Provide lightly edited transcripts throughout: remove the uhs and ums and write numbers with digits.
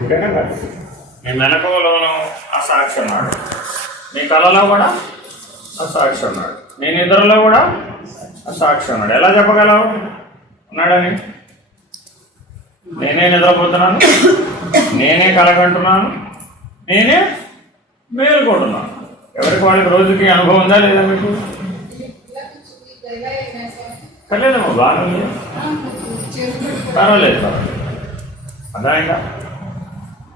అంతేనా కదా? నీ మెలకువలోనూ ఆ సాక్షి ఉన్నాడు, నీ కళలో కూడా ఆ సాక్షి ఉన్నాడు, నీ నిద్రలో కూడా ఆ సాక్షి ఉన్నాడు. ఎలా చెప్పగలవు ఉన్నాడని? నేనే నిద్రపోతున్నాను, నేనే కలగంటున్నాను, నేనే మేలుకుంటున్నాను. ఎవరికి వాళ్ళకి రోజుకి అనుభవం ఉందా లేదా మీకు? పర్లేదమ్మా, బాగుంది, పర్వాలేదు పర్వాలేదు. అర్థమైందా?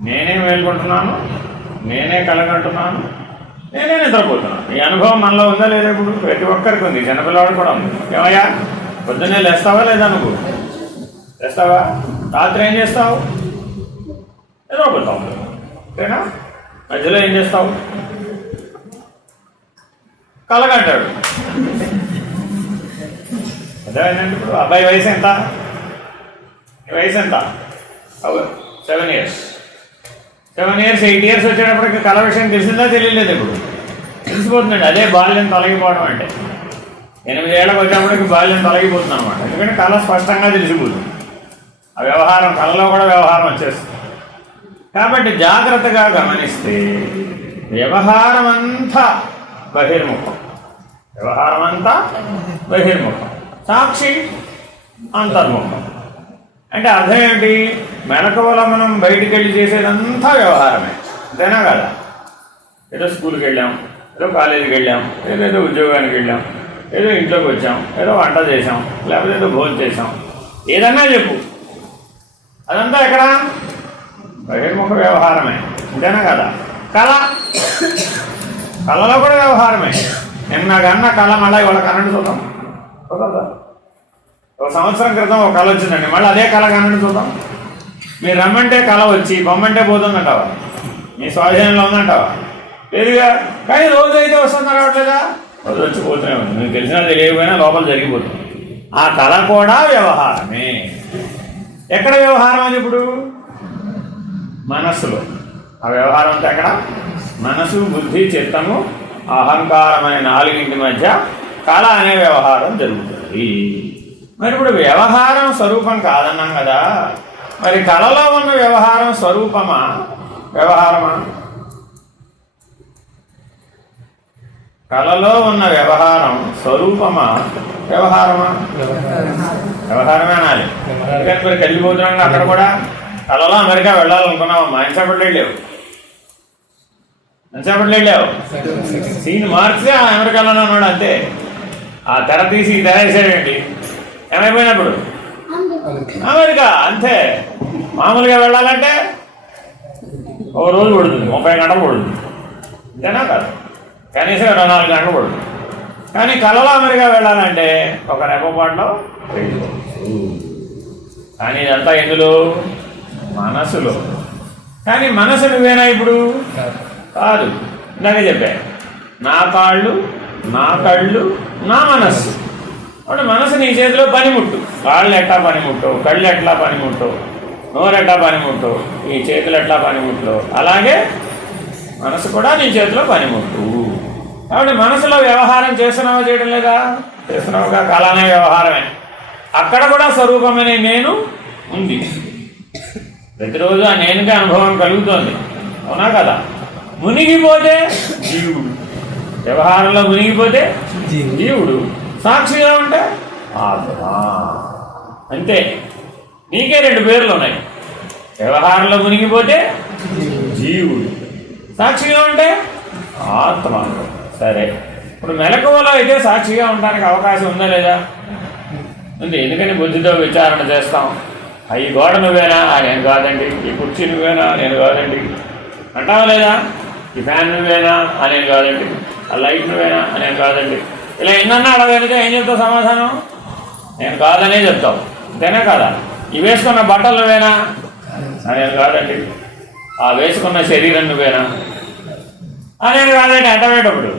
నేనే మేలుకుంటున్నాను, నేనే కలగంటున్నాను, నేనే నిద్రపోతున్నాను. ఈ అనుభవం మనలో ఉందా లేదా? ఇప్పుడు ప్రతి ఒక్కరికి ఉంది, చిన్నపిల్లవాడు కూడా ఉంది. ఏమయ్యా పొద్దున్నే లేస్తావా లేదా? నువ్వు లేస్తావా? రాత్రి ఏం చేస్తావు? నిద్రపోతావు. ఓకేనా? మధ్యలో ఏం చేస్తావు? కలగంటాడు. అదేంటంటే ఇప్పుడు అబ్బాయి వయసు ఎంత? వయసు ఎంత? 7 years. 7 years 8 years వచ్చేటప్పటికి కళ విషయం తెలిసిందా తెలియలేదు? ఇప్పుడు తెలిసిపోతుందండి. అదే బాల్యం తొలగిపోవడం అంటే. 8 ఏళ్ళకి వచ్చేప్పటికి బాల్యం తొలగిపోతుంది అనమాట. ఎందుకంటే కళ స్పష్టంగా తెలిసిపోతుంది. ఆ వ్యవహారం, కళలో కూడా వ్యవహారం వచ్చేస్తుంది. కాబట్టి జాగ్రత్తగా గమనిస్తే వ్యవహారం అంతా బహిర్ముఖం, వ్యవహారం అంతా బహిర్ముఖం, సాక్షి అంతర్ముఖం. అంటే అర్థం ఏంటి? మెలకువలో మనం బయటికి వెళ్ళి చేసేదంతా వ్యవహారమే, అంతేనా కదా? ఏదో స్కూల్కి వెళ్ళాం, ఏదో కాలేజీకి వెళ్ళాం, ఏదో ఉద్యోగానికి వెళ్ళాం, ఏదో ఇంట్లోకి వచ్చాం, ఏదో వంట చేసాం, లేకపోతే ఏదో భోజనం చేసాం, ఏదన్నా చెప్పు, అదంతా ఎక్కడ? బహిర్ముఖ వ్యవహారమే, అంతేనా కదా? కళలో కూడా వ్యవహారమే. నిన్న కన్నా కళ మళ్ళీ వాళ్ళకి అన్నట్టు చూద్దాం. ఒక సంవత్సరం క్రితం ఒక కళ వచ్చిందండి, మళ్ళీ అదే కళ కన్నట్టు చూద్దాం. మీరు రమ్మంటే కళ వచ్చి బొమ్మంటే పోతుందంటావా? మీ స్వాధీనంలో ఉందంటావా? లేదుగా. కానీ రోజు అయితే వస్తుందా రావట్లేదా? రోజు వచ్చి పోతూనే ఉంది. మీకు తెలిసినా తెలియకపోయినా లోపల జరిగిపోతుంది. ఆ కళ కూడా వ్యవహారమే. ఎక్కడ వ్యవహారం అది? ఇప్పుడు మనస్సులో. ఆ వ్యవహారం అంతా ఎక్కడ? మనసు, బుద్ధి, చిత్తము, అహంకారం అనే 4 మధ్య కళ అనే వ్యవహారం జరుగుతుంది. మరి ఇప్పుడు వ్యవహారం స్వరూపం కాదన్నాం కదా, మరి కళలో ఉన్న వ్యవహారం స్వరూపమా వ్యవహారమా? కళలో ఉన్న వ్యవహారం స్వరూపమా వ్యవహారమా? వ్యవహారమే అనాలి. ఎందుకంటే మరి కలిగిపోతున్నాం అక్కడ కూడా. కళలో అమెరికా వెళ్ళాలనుకున్నావమ్మా, ఎంతసేపట్లో వెళ్ళావు? ఎంతసేపట్లో వెళ్ళావు? సీన్ మార్చి అమెరికాలో ఉన్నాడు అంతే. ఆ తెర తీసి తెర వేసాడేంటి? ఏమైపోయినప్పుడు అమెరికా అంతే. మామూలుగా వెళ్ళాలంటే ఒక రోజు పడుతుంది, 30 గంటలు పడుతుంది, అంతేనా కాదు? కనీసం 24 గంటలు పడుతుంది. కానీ కళలో అమెరికా వెళ్ళాలంటే ఒక రెప్పపాటులో వెళ్ళిపోవచ్చు. కానీ ఇదంతా ఎందులో? మనసులో. కానీ మనసు నువ్వేనా ఇప్పుడు? కాదు. ఇందాక చెప్పా, నా కాళ్ళు, నా కళ్ళు, నా మనస్సు. అంటే మనసు నీ చేతిలో పనిముట్టు. కాళ్ళు ఎట్లా పనిముట్టో, కళ్ళు ఎట్లా పనిముట్టో, నోరు ఎట్లా పనిముట్టో, ఈ చేతులు ఎట్లా పనిముట్టో, అలాగే మనసు కూడా నీ చేతిలో పనిముట్టు. కాబట్టి మనసులో వ్యవహారం చేస్తున్నావా చేయడం లేదా? చేస్తున్నావుగా. కళ అనే వ్యవహారమే. అక్కడ కూడా స్వరూపమనే నేను ఉంది. ప్రతిరోజు ఆ నేనుగా అనుభవం కలుగుతోంది, అవునా కదా? మునిగిపోతే జీవుడు, వ్యవహారంలో మునిగిపోతే జీవుడు, సాక్షిగా ఉంటే ఆత్మ. అంతే. నీకే 2 పేర్లు ఉన్నాయి. వ్యవహారంలో మునిగిపోతే జీవుడు, సాక్షిగా ఉంటే ఆత్మ. సరే, ఇప్పుడు మెలకువలో అయితే సాక్షిగా ఉండడానికి అవకాశం ఉందా లేదా? ఉంది. ఎందుకని బుద్ధితో విచారణ చేస్తాం. ఈ గోడ నువ్వేనా? నేను కాదండి. ఈ కుర్చీ నువ్వేనా? నేను కాదండి అంటావా లేదా? ఈ ఫ్యాన్ నువ్వేనా? నేను కాదండి. ఆ లైట్ నువ్వేనా? నేను కాదండి. ఇలా ఎన్నన్నా అడగలిగితే ఏం చెప్తావు సమాధానం? నేను కాదనే చెప్తావు, అంతేనా కాదా? ఈ వేసుకున్న బట్టలు నువ్వేనా? నేను కాదండి. ఆ వేసుకున్న శరీరం నువ్వేనా? నేను కాదండి. అంటవేటప్పుడు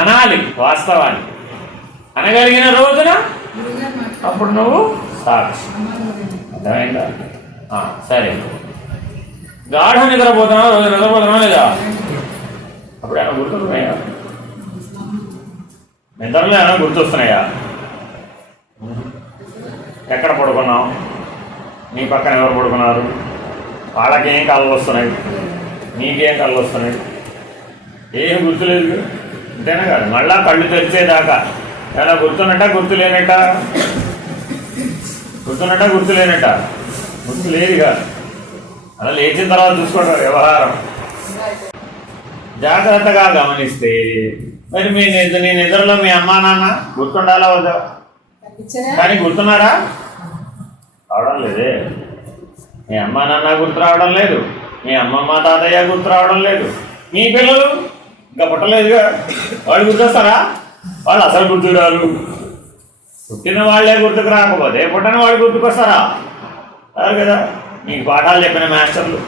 అనాలి వాస్తవాన్ని. అనగలిగిన రోజున అప్పుడు నువ్వు సాక్షి. అర్థమైందా? సరే, గాఢ నిద్రపోతున్నావు, రోజు నిద్రపోతున్నావా లేదా? అప్పుడు ఏమైనా గుర్తున్నాయా? నిద్రలో ఏమైనా గుర్తొస్తున్నాయా? ఎక్కడ పడుకున్నావు? నీ పక్కన ఎవరు పడుకున్నారు? వాళ్ళకేం కళ్ళు వస్తున్నాయి, నీకేం కళ్ళు వస్తున్నాయి, ఏం గుర్తులేదు. అంతేనా కాదు? మళ్ళా కళ్ళు తెరిచేదాకా ఏమైనా గుర్తున్నట్ట గుర్తులేనట్ట, గుర్తున్నట్ట గుర్తులేనట్ట, గుర్తు లేదుగా. అలా లేచిన తర్వాత చూసుకోవడం వ్యవహారం. జాగ్రత్తగా గమనిస్తే మరి నీ నిద్రలో మీ అమ్మా నాన్న గుర్తుండాలా వద్దా? కానీ గుర్తున్నారా? రావడం లేదే. మీ అమ్మా నాన్న గుర్తు రావడం లేదు, మీ అమ్మమ్మ తాతయ్య గుర్తు రావడం లేదు. మీ పిల్లలు ఇంకా పుట్టలేదుగా, వాళ్ళు గుర్తొస్తారా? వాళ్ళు అసలు గుర్తురారు. పుట్టిన వాళ్ళే గుర్తుకు రాకపోతే పుట్టిన వాళ్ళు గుర్తుకొస్తారా? రారు కదా. మీకు పాఠాలు చెప్పిన మాస్టర్లు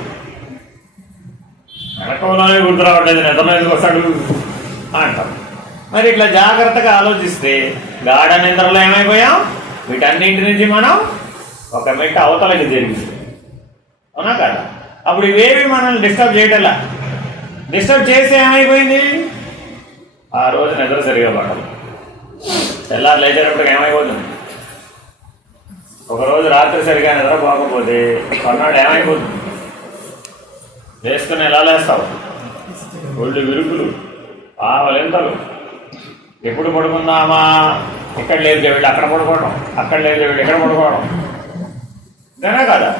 వెనకంలోనే గుర్తు రావట్లేదు, నిద్రలో ఎందుకు వస్తాడు అంటాం. మరి ఇట్లా జాగ్రత్తగా ఆలోచిస్తే గాఢ నిద్రలో ఏమైపోయాం? వీటన్నింటి నుంచి మనం ఒక మెట్ట అవతలకి జరిగింది, అవునా కదా? అప్పుడు ఇవేవి మనల్ని డిస్టర్బ్ చేయటంలా. డిస్టర్బ్ చేస్తే ఏమైపోయింది? ఆ రోజు నిద్ర సరిగా పడదు. తెల్లారు లేచేటప్పటికి ఏమైపోతుంది? ఒకరోజు రాత్రి సరిగా నిద్రపోకపోతే కొన్నాడు ఏమైపోతుంది? వేసుకుని ఎలా లేస్తావు? ఒళ్ళు విరుకులు, ఆవలింతలు. ఎప్పుడు పడుకుందామా? ఇక్కడ లేదు వీళ్ళు అక్కడ పడుకోవడం, అక్కడ లేదు వీళ్ళు ఇక్కడ పడుకోవడం. ఇదేనా కదా?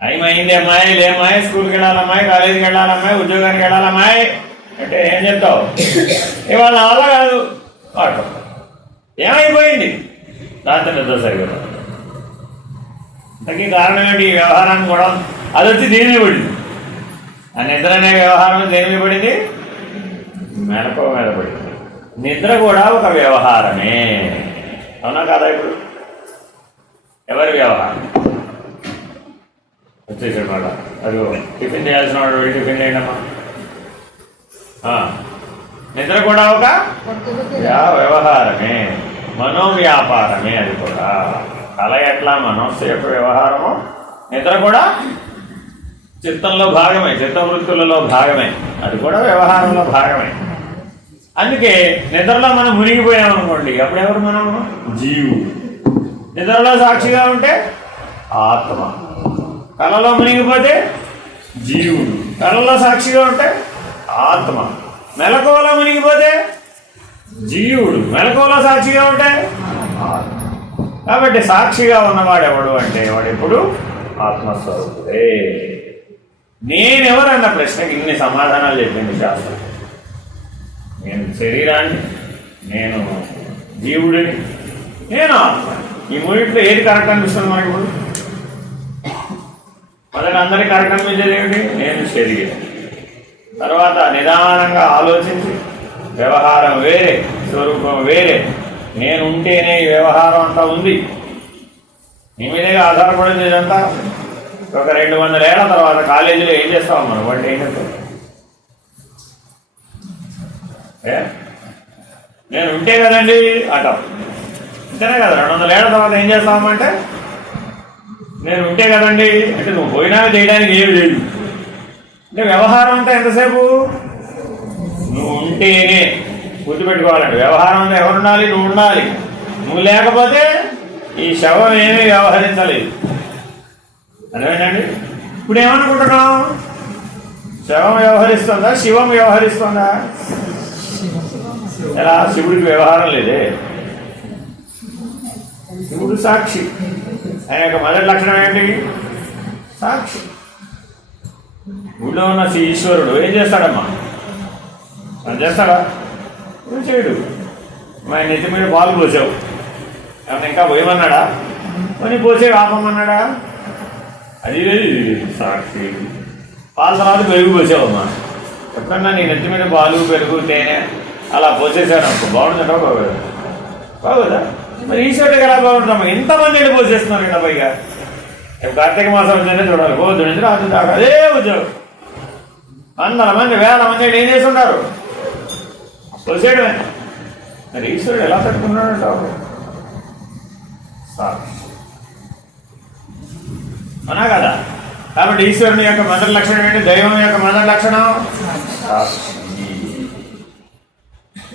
అయింది అమ్మాయి, లేమ్మాయి, స్కూల్కి వెళ్ళాలమ్మాయి, కాలేజీకి వెళ్ళాలమ్మాయి, ఉద్యోగానికి వెళ్ళాలమ్మాయి అంటే ఏం చెప్తావు? ఇవాళ నా వల్ల కాదు వాడు. ఏమైపోయింది? రాత్రి నిద్ర సరిగ్గా. ఇంతకీ కారణం ఏంటి? ఈ వ్యవహారాన్ని కూడా అది వచ్చి దేని మీద పడింది. ఆ నిద్ర అనే వ్యవహారం దేని మీద పడింది? మెలకువ మీద పడింది. నిద్ర కూడా ఒక వ్యవహారమే, అవునా కదా? ఇప్పుడు ఎవరి వ్యవహారం? వచ్చేసాడు మాట. అది టిఫిన్ చేయాల్సిన వాడు టిఫిన్ చేయడమ్మా. నిద్ర కూడా ఒక వ్యవహారమే, మనోవ్యాపారమే. అది కూడా కళ ఎట్లా మనస్సు యొక్క వ్యవహారమో నిద్ర కూడా చిత్తంలో భాగమే, చిత్తవృత్తులలో భాగమే, అది కూడా వ్యవహారంలో భాగమే. అందుకే నిద్రలో మనం మునిగిపోయామనుకోండి, అప్పుడెవరు? మనం జీవుడు. నిద్రలో సాక్షిగా ఉంటే ఆత్మ, కళలో మునిగిపోతే జీవుడు. కళలో సాక్షిగా ఉంటే ఆత్మ. మెలకువలో మునిగిపోతే జీవుడు, మెలకువలో సాక్షిగా ఉంటే ఆత్మ. కాబట్టి సాక్షిగా ఉన్నవాడు ఎవడు అంటే వాడు ఎప్పుడు ఆత్మస్వరూపుడే. నేనెవరన్న ప్రశ్నకి ఇన్ని సమాధానాలు చెప్పింది శాస్త్రం. నేను శరీరాన్ని, నేను జీవుడిని, నేను ఆత్మ. ఈ మూడింటిలో ఏది కరెక్ట్ అనిపిస్తుంది మనకి? ఇప్పుడు మొదటి అందరికీ కరెక్ట్ అనిపించేది ఏమిటి? నేను శరీరం. తర్వాత నిదానంగా ఆలోచించి వ్యవహారం వేరే, స్వరూపం వేరే. నేను ఉంటేనే ఈ వ్యవహారం అంతా ఉంది. నీ మీదే ఆధారపడింది ఇదంతా. ఒక 200 ఏళ్ల తర్వాత కాలేజీలో ఏం చేస్తాం మనం? వాటి ఏం చేస్తాం? నేను ఉంటే కదండి అంటాం. అంతేనే కదా? 200 ఏళ్ల తర్వాత ఏం చేస్తామంటే నేను ఉంటే కదండి అంటే నువ్వు పోయినా చేయడానికి ఏమి లేదు. అంటే వ్యవహారం అంతా ఎంతసేపు? నువ్వు ఉంటేనే. గుర్తుపెట్టుకోవాలండి, వ్యవహారం అంతా ఎవరు ఉండాలి? నువ్వు ఉండాలి. నువ్వు లేకపోతే ఈ శవం ఏమీ వ్యవహరించలేదు. అదేంటండి? ఇప్పుడు ఏమనుకుంటున్నాం? శవం వ్యవహరిస్తుందా, శివం వ్యవహరిస్తుందా? ఎలా? శివుడికి వ్యవహారం లేదే. శివుడు సాక్షి. ఆయన యొక్క మొదటి లక్షణం ఏంటి? సాక్షి. ఊళ్ళో ఉన్న ఈశ్వరుడు ఏం చేస్తాడమ్మా? మనం చేస్తాడా? ఏం చేయడు. మా నెత్తి మీద పాలు పోసావు, ఏమన్నా ఇంకా పోయమన్నాడా? కొని పోసే ఆపమన్నాడా? అది లేదు సాక్షి. పాల తర్వాత పెరుగు పోసావమ్మా. ఎప్పుడన్నా నీ నెత్తి మీద పాలు, పెరుగు, తేనె అలా పోసేసాను అనుకో, బాగుంటుందా? బాగోదా? బాగోదా? మరి ఈశ్వరుడికి ఎలా బాగుంటుందమ్మా? ఇంతమంది ఎండి పోసేస్తున్నారు కదా పైగా. కార్తీక మాసం వచ్చిందే చూడాలి, పోద్దు నుంచి రాత్రి దాకా అదే ఉద్యోగం. 100 మంది 1000 మంది ఏం చేసి ఉంటారు? పోసేయడమే. మరి ఈశ్వరుడు ఎలా తట్టుకున్నాడు? సాక్షి, అనా కదా? కాబట్టి ఈశ్వరుని యొక్క మొదటి లక్షణం ఏంటి? దైవం యొక్క మొదటి లక్షణం సాక్షి.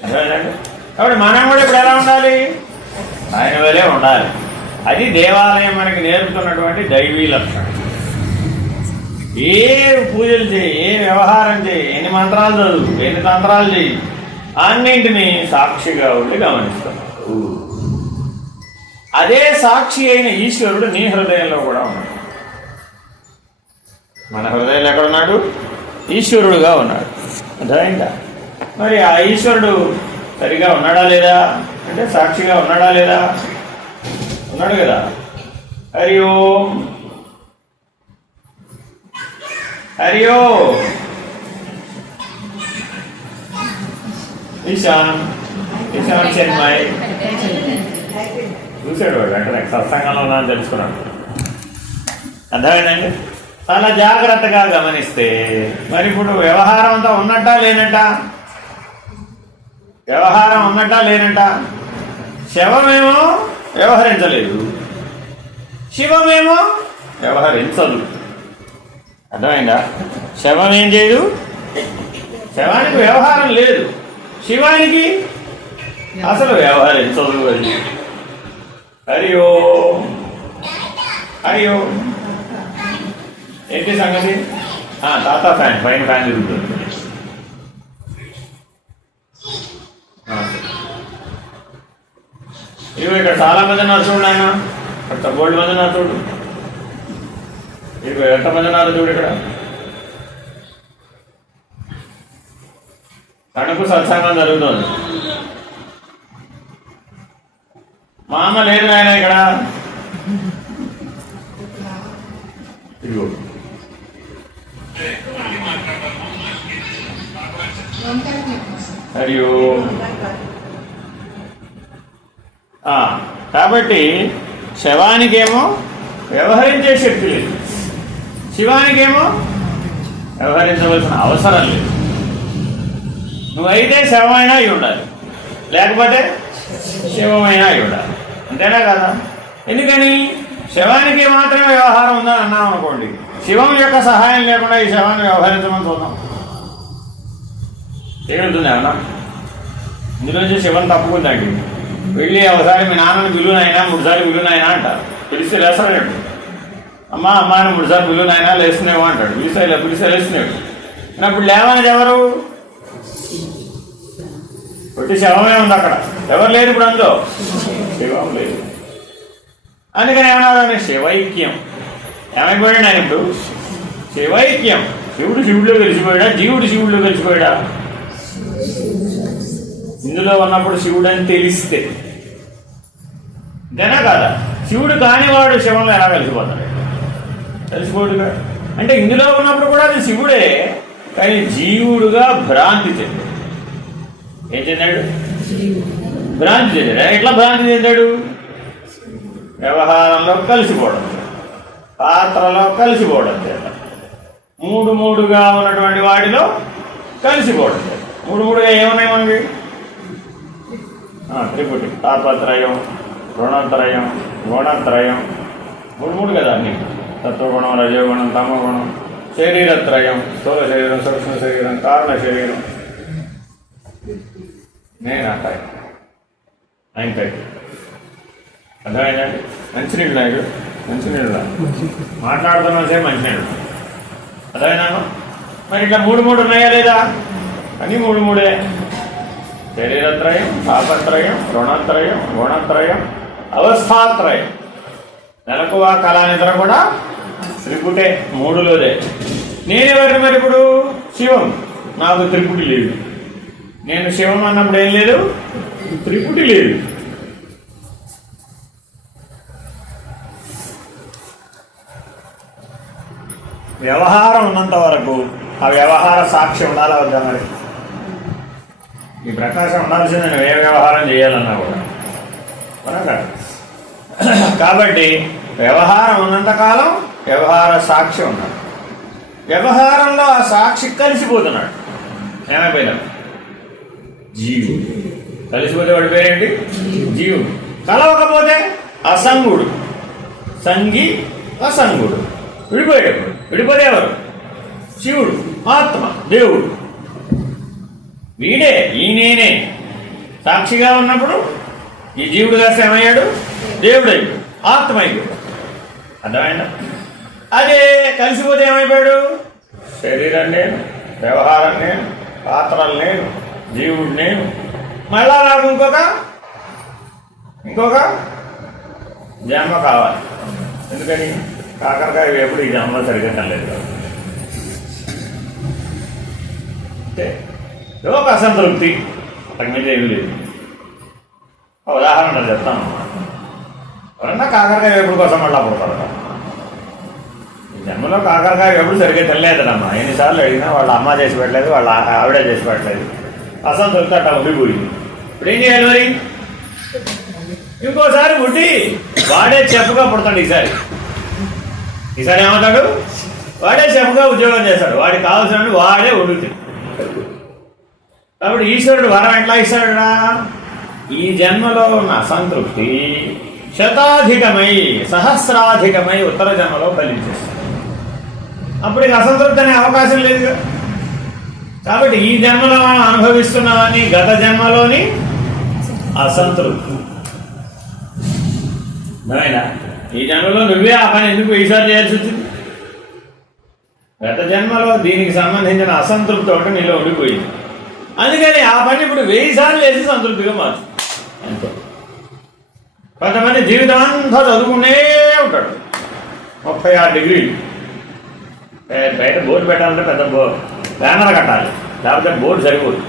అదేనండి. కాబట్టి మనం కూడా ఇప్పుడు ఎలా ఉండాలి? ఆయన వలే ఉండాలి. అది దేవాలయం మనకి నేర్పుతున్నటువంటి దైవీ లక్షణం. ఏ పూజలు చేయి, ఏ వ్యవహారం చేయి, ఎన్ని మంత్రాలు చదువు, ఎన్ని తంత్రాలు చేయి, అన్నింటినీ సాక్షిగా ఉండి గమనిస్తున్నాడు. అదే సాక్షి అయిన ఈశ్వరుడు నీ హృదయంలో కూడా ఉన్నాడు. మన హృదయంలో ఎక్కడున్నాడు? ఈశ్వరుడుగా ఉన్నాడు. అర్థమైందా? మరి ఆ ఈశ్వరుడు సరిగా ఉన్నాడా లేదా అంటే సాక్షిగా ఉన్నాడా లేదా? ఉన్నాడు కదా. హరి ఓం హరి ఓం. ఈశాన్ ఈశాన్ చెన్మయ్ చూశాడు వాడు వెంటనే సత్సంగంలో ఉన్నా అని తెలుసుకున్నాడు. అర్థమైందండి? చాలా జాగ్రత్తగా గమనిస్తే మరి ఇప్పుడు వ్యవహారం అంతా ఉన్నట్టా లేనట్ట? వ్యవహారం ఉన్నట్టా లేనట్ట? శవమేమో వ్యవహరించలేదు, శివమేమో వ్యవహరించదు. అర్థమైందా? శవం ఏం చేయదు, శవానికి వ్యవహారం లేదు, శివానికి అసలు వ్యవహరించదు. అది హరి ఓం హరి ఓం. ఏంటి సంగతి? తాత ఫ్యాన్, పైన ఫ్యాన్ తిరుగుతుంది. ఇవి ఇక్కడ చాలా మంది ఉన్నారు చూడు ఆయన, ఇక్కడ బోల్డ్ మంది ఉన్నారు చూడు. ఇవి ఎంతమంది ఉన్నారు చూడు ఇక్కడ. తనకు సత్సంగం జరుగుతుంది. మా అమ్మ లేదు ఆయన ఇక్కడ. ఇదిగో హరి ఓం. కాబట్టి శవానికేమో వ్యవహరించే శక్తి లేదు, శివానికేమో వ్యవహరించవలసిన అవసరం లేదు. నువ్వైతే శవమైనా అయి ఉండాలి, లేకపోతే శివమైనా అయి ఉండాలి. అంతేనా కదా? ఎందుకని? శవానికి మాత్రమే వ్యవహారం ఉందని అన్నాం అనుకోండి, శివం యొక్క సహాయం లేకుండా ఈ శవాన్ని వ్యవహరించమని చూద్దాం, ఏమవుతుంది? ఏమన్నా ఇందులోంచి శివం తప్పుకుందండి. వెళ్ళి ఒకసారి మీ నాన్నని పిలువునైనా 3 సార్లు పిలువునైనా అంటారు. పిలిస్తే లేస్తాడు. అమ్మా అమ్మ అని 3 సార్లు పిలువునైనా లేస్తున్నావు అంటాడు. పిలిస్తే లేస్తున్నాడు. అప్పుడు లేవనేది ఎవరు? ఒకటి శవమే ఉంది అక్కడ, ఎవరు లేరు ఇప్పుడు అందులో, శివం లేదు. అందుకని ఏమన్నా శివైక్యం. ఏమైపోయాడు ఆయన ఇప్పుడు? శివైక్యం. శివుడు శివుడిలో కలిసిపోయాడా, జీవుడు శివుడిలో కలిసిపోయాడా? ఇందులో ఉన్నప్పుడు శివుడు అని తెలిస్తే అంతేనా కాదా? శివుడు కానివాడు శివంలో ఎలా కలిసిపోతాడు? కలిసిపోడుగా. అంటే ఇందులో ఉన్నప్పుడు కూడా అది శివుడే, కానీ జీవుడుగా భ్రాంతి చెందాడు. ఏం చెందాడు? భ్రాంతి చెందాడు. ఎట్లా భ్రాంతి చెందాడు? వ్యవహారంలో కలిసిపోవడం, పాత్రలో కలిసిపోవడం చేత, 3 ఉన్నటువంటి వాటిలో కలిసిపోవడం చేత. 3 ఏమున్నాయి మనకి? త్రిపుటి, తాపత్రయం, రుణత్రయం, గుణత్రయం. 3 కదా అన్ని. తత్వగుణం, రజోగుణం, తమోగుణం, శరీరత్రయం, స్థూల శరీరం, సూక్ష్మ శరీరం, కారణ శరీరం. నేను అంటాయి 9 అర్థమైందండి? మంచినీళ్ళు నాయుడు, మంచినీళ్ళు మాట్లాడుతున్నా సేపు మంచినీళ్ళు. అర్థమైనా? మరి ఇట్లా 3 ఉన్నాయా లేదా? అని 3 శరీరత్రయం, తాపత్రయం, రుణత్రయం, గుణత్రయం, అవస్థాత్రయం. నెలకువ కళానిద్ర కూడా త్రిపుటే, 3లోదే. నేనెవరిని మరి ఇప్పుడు? శివం. నాకు త్రిపుటి లేదు. నేను శివం అన్నప్పుడు ఏం లేదు? త్రిపుటి లేదు. వ్యవహారం ఉన్నంత వరకు ఆ వ్యవహార సాక్షి ఉండాలా వద్దా? మరి ఈ ప్రకాశం ఉండాల్సిందే నువ్వు ఏ వ్యవహారం చేయాలన్నా కూడా. కనుక కాబట్టి వ్యవహారం ఉన్నంతకాలం వ్యవహార సాక్షి ఉన్నాడు. వ్యవహారంలో ఆ సాక్షి కలిసిపోతున్నాడు. ఏమైపోయినాడు? జీవుడు. కలిసిపోతే వాడి పేరేంటి? జీవుడు. కలవకపోతే అసంగుడు. సంగి అసంగుడు. విడిపోయాడు. విడిపోతే ఎవరు? శివుడు, ఆత్మ, దేవుడు. వీడే, ఈ నేనే సాక్షిగా ఉన్నప్పుడు ఈ జీవుడు కాస్త ఏమయ్యాడు? దేవుడు అయ్యాడు, ఆత్మ అయ్యాడు. అర్థమైందా? అదే కలిసిపోతే ఏమైపోయాడు? శరీరం నేను, వ్యవహారం నేను, పాత్రలు నేను, జీవుడు నేను. మళ్ళా నాకు ఇంకొక జన్మ కావాలి. ఎందుకని? కాకరకాయ ఎప్పుడు ఈ జన్మలో సరిగ్గా తినలేదు. అంటే ఒక అసంతృప్తి, అంతకు మీద ఏమీ లేదు. ఉదాహరణ చెప్తాను. ఎవరన్నా కాకరకాయ వేపుడు కోసం మళ్ళీ పుడతారు. జన్మలో కాకరకాయ వేపుడు సరిగ్గా తినలేదమ్మా. ఎన్నిసార్లు అడిగినా వాళ్ళ అమ్మ చేసి పెట్టలేదు, వాళ్ళ ఆవిడే చేసి పెట్టలేదు. అసంతృప్తి అట్లా ఉండిపోయింది. ఇప్పుడు ఏం చేయాలి మరి? ఇంకోసారి పుట్టి వాడే చెప్పుగా పుడతాడు. ఈసారి ఏమవుతాడు? వాడే చెప్పుగా ఉద్యోగం చేస్తాడు. వాడికి కావాల్సిన వాడే వండుతాడు. కాబట్టి ఈశ్వరుడు వరం ఎట్లా ఇస్తాడా? ఈ జన్మలో ఉన్న అసంతృప్తి శతాధికమై సహస్రాధికమై ఉత్తర జన్మలో ఫలించేస్తుంది. అప్పుడు ఇక అసంతృప్తి అనే అవకాశం లేదు. కాబట్టి ఈ జన్మలో మనం అనుభవిస్తున్నామని గత జన్మలోని అసంతృప్తి. నాయనా, ఈ జన్మలో నువ్వే ఆ పని ఎందుకు ఈసారి చేయాల్సి వచ్చింది? గత జన్మలో దీనికి సంబంధించిన అసంతృప్తి ఒకటి నీలో ఉండిపోయింది. అందుకని ఆ పని ఇప్పుడు 1000 సార్లు వేసి సంతృప్తిగా మార్చు. అంతే. కొంతమంది జీవితం అంతా చదువుకునే ఉంటాడు. 36 డిగ్రీలు. బయట బోర్డు పెట్టాలంటే పెద్ద బ్యానర్ కట్టాలి, లేకపోతే బోర్డు సరిపోదు.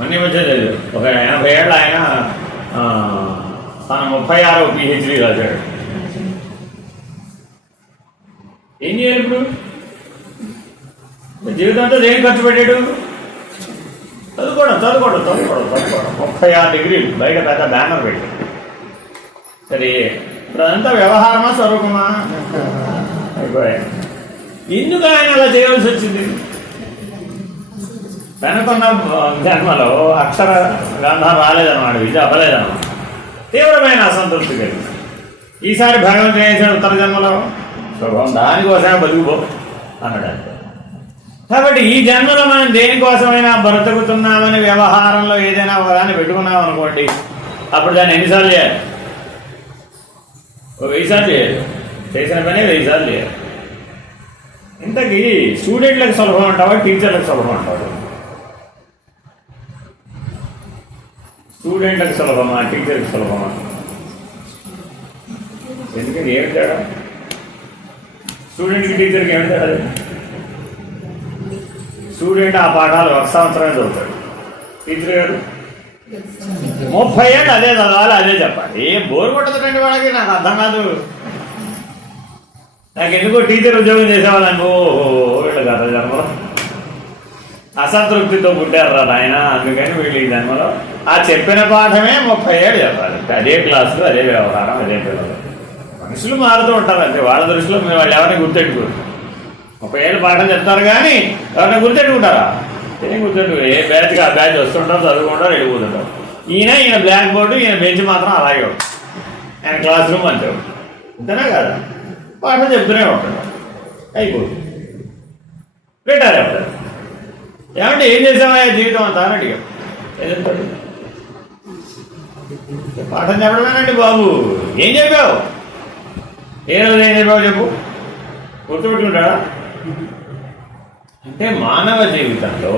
అన్నీ వచ్చేది. ఒక 80 ఏళ్ళ ఆయన తన 36వ PhD రాశాడు. ఏం చేయాలి ఇప్పుడు? జీవితంతో దేనికి ఖర్చు పెట్టాడు? చదువుకోవడం 36 డిగ్రీలు బయట పెద్ద బ్యానర్ పెట్టాడు. సరే, ఇప్పుడు అదంతా వ్యవహారమా స్వరూపమా? అయిపోయాయి. ఎందుకు ఆయన అలా చేయవలసి వచ్చింది? వెనకున్న జన్మలో అక్షర గంధం రాలేదన్నమాట, విద్య అవ్వలేదన్నమాట. తీవ్రమైన అసంతృప్తి కలిగింది. ఈసారి భగవంతుడు ఏం చేశాడు? ఉత్తర జన్మలో శుభం, దానికోసమే బతుకుపో అన్నాడు. కాబట్టి ఈ జన్మలో మనం దేనికోసమైనా బ్రతుకుతున్నామని వ్యవహారంలో ఏదైనా ఒకదాన్ని పెట్టుకున్నాం అనుకోండి, అప్పుడు దాన్ని ఎన్నిసార్లు చేయాలి? 1000 సార్లు చేయాలి. చేసిన పనే 1000 సార్లు చేయాలి. ఇంతకీ స్టూడెంట్లకు సులభం అంటావా, టీచర్లకు సులభం అంటావా? స్టూడెంట్లకు సులభమా, టీచర్కి సులభమా? ఎందుకని ఏమి తేడా? స్టూడెంట్కి టీచర్కి ఏమి తేడా? స్టూడెంట్ ఆ పాఠాలు 1 సంవత్సరమే చదువుతాడు. టీచర్ గారు 30 ఏళ్ళు అదే చదవాలి, అదే చెప్పాలి. ఏం బోర్ కొట్టదండి వాళ్ళకి. నాకు అర్థం కాదు. నాకు ఎందుకో టీచర్ ఉద్యోగం చేసేవాళ్ళని. వీళ్ళు గత జన్మలో అసంతృప్తితో పుట్టారు ఆయన. అందుకని వీళ్ళు ఈ జన్మలో ఆ చెప్పిన పాఠమే 30 ఏళ్ళు చెప్పాలి. అదే క్లాసులు, అదే వ్యవహారం, అదే పిల్లలు. మనుషులు మారుతూ ఉంటారు అంతే. వాళ్ళ దృష్టిలో మీరు వాళ్ళు ఎవరిని గుర్తెట్టుకోరు. 30 ఏళ్ళు పాఠం చెప్తారు కానీ ఎవరైనా గుర్తెట్టుకుంటారా? ఏం గుర్తెట్టు? ఏ బ్యాచ్కి ఆ బ్యాచ్ వస్తుంటారు, చదువుకుంటారు, వెళ్ళిపోతుంటారు. ఈయన బ్లాక్ బోర్డు, ఈయన బెంచ్ మాత్రం అలాగే ఉంటుంది. ఆయన క్లాస్ రూమ్ అంతే ఉంటుంది. అంతేనా కదా? పాఠం చెప్తూనే ఉంటాడు. అయిపోతుంది. రిటైర్ అవుతారు. ఏమంటే ఏం చేసావా జీవితం అంతా అని అడిగాడు. ఏదంటాడు? పాఠం చెప్పడమేనండి బాబు. ఏం చెప్పావు? ఏ రోజు ఏం చెప్పావు చెప్పు. గుర్తుపెట్టుకుంటాడా? అంటే మానవ జీవితంలో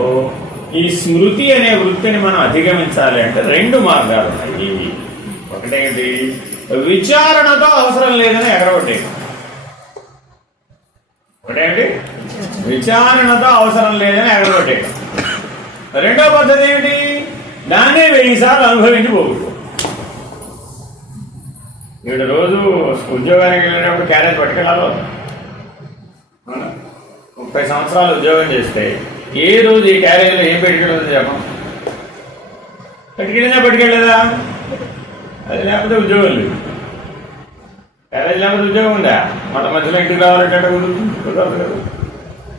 ఈ స్మృతి అనే వృత్తిని మనం అధిగమించాలి అంటే 2 మార్గాలు ఉన్నాయి. ఒకటేంటి? విచారణతో అవసరం లేదని ఎగరగొట్టే. ఒకటేంటి? విచారణతో అవసరం లేదని ఎగరగొట్టే. రెండో పద్ధతి ఏమిటి? దాన్నే 1000 సార్లు అనుభవించి పోకూడదు. వీడు రోజు ఉద్యోగానికి వెళ్ళినప్పుడు క్యారేజ్ పట్టుకెళ్ళాలో. 30 సంవత్సరాలు ఉద్యోగం చేస్తే ఏ రోజు ఈ క్యారేజీలో ఏం పెట్టుకెళ్ళదు చెప్పం? పట్టుకెళ్ళేదా? అది లేకపోతే ఉద్యోగం లేదు. క్యారేజ్ లేకపోతే ఉద్యోగం ఉందా? మన మధ్యలో ఇంటికి రావాలంటే కుదరదు కదా.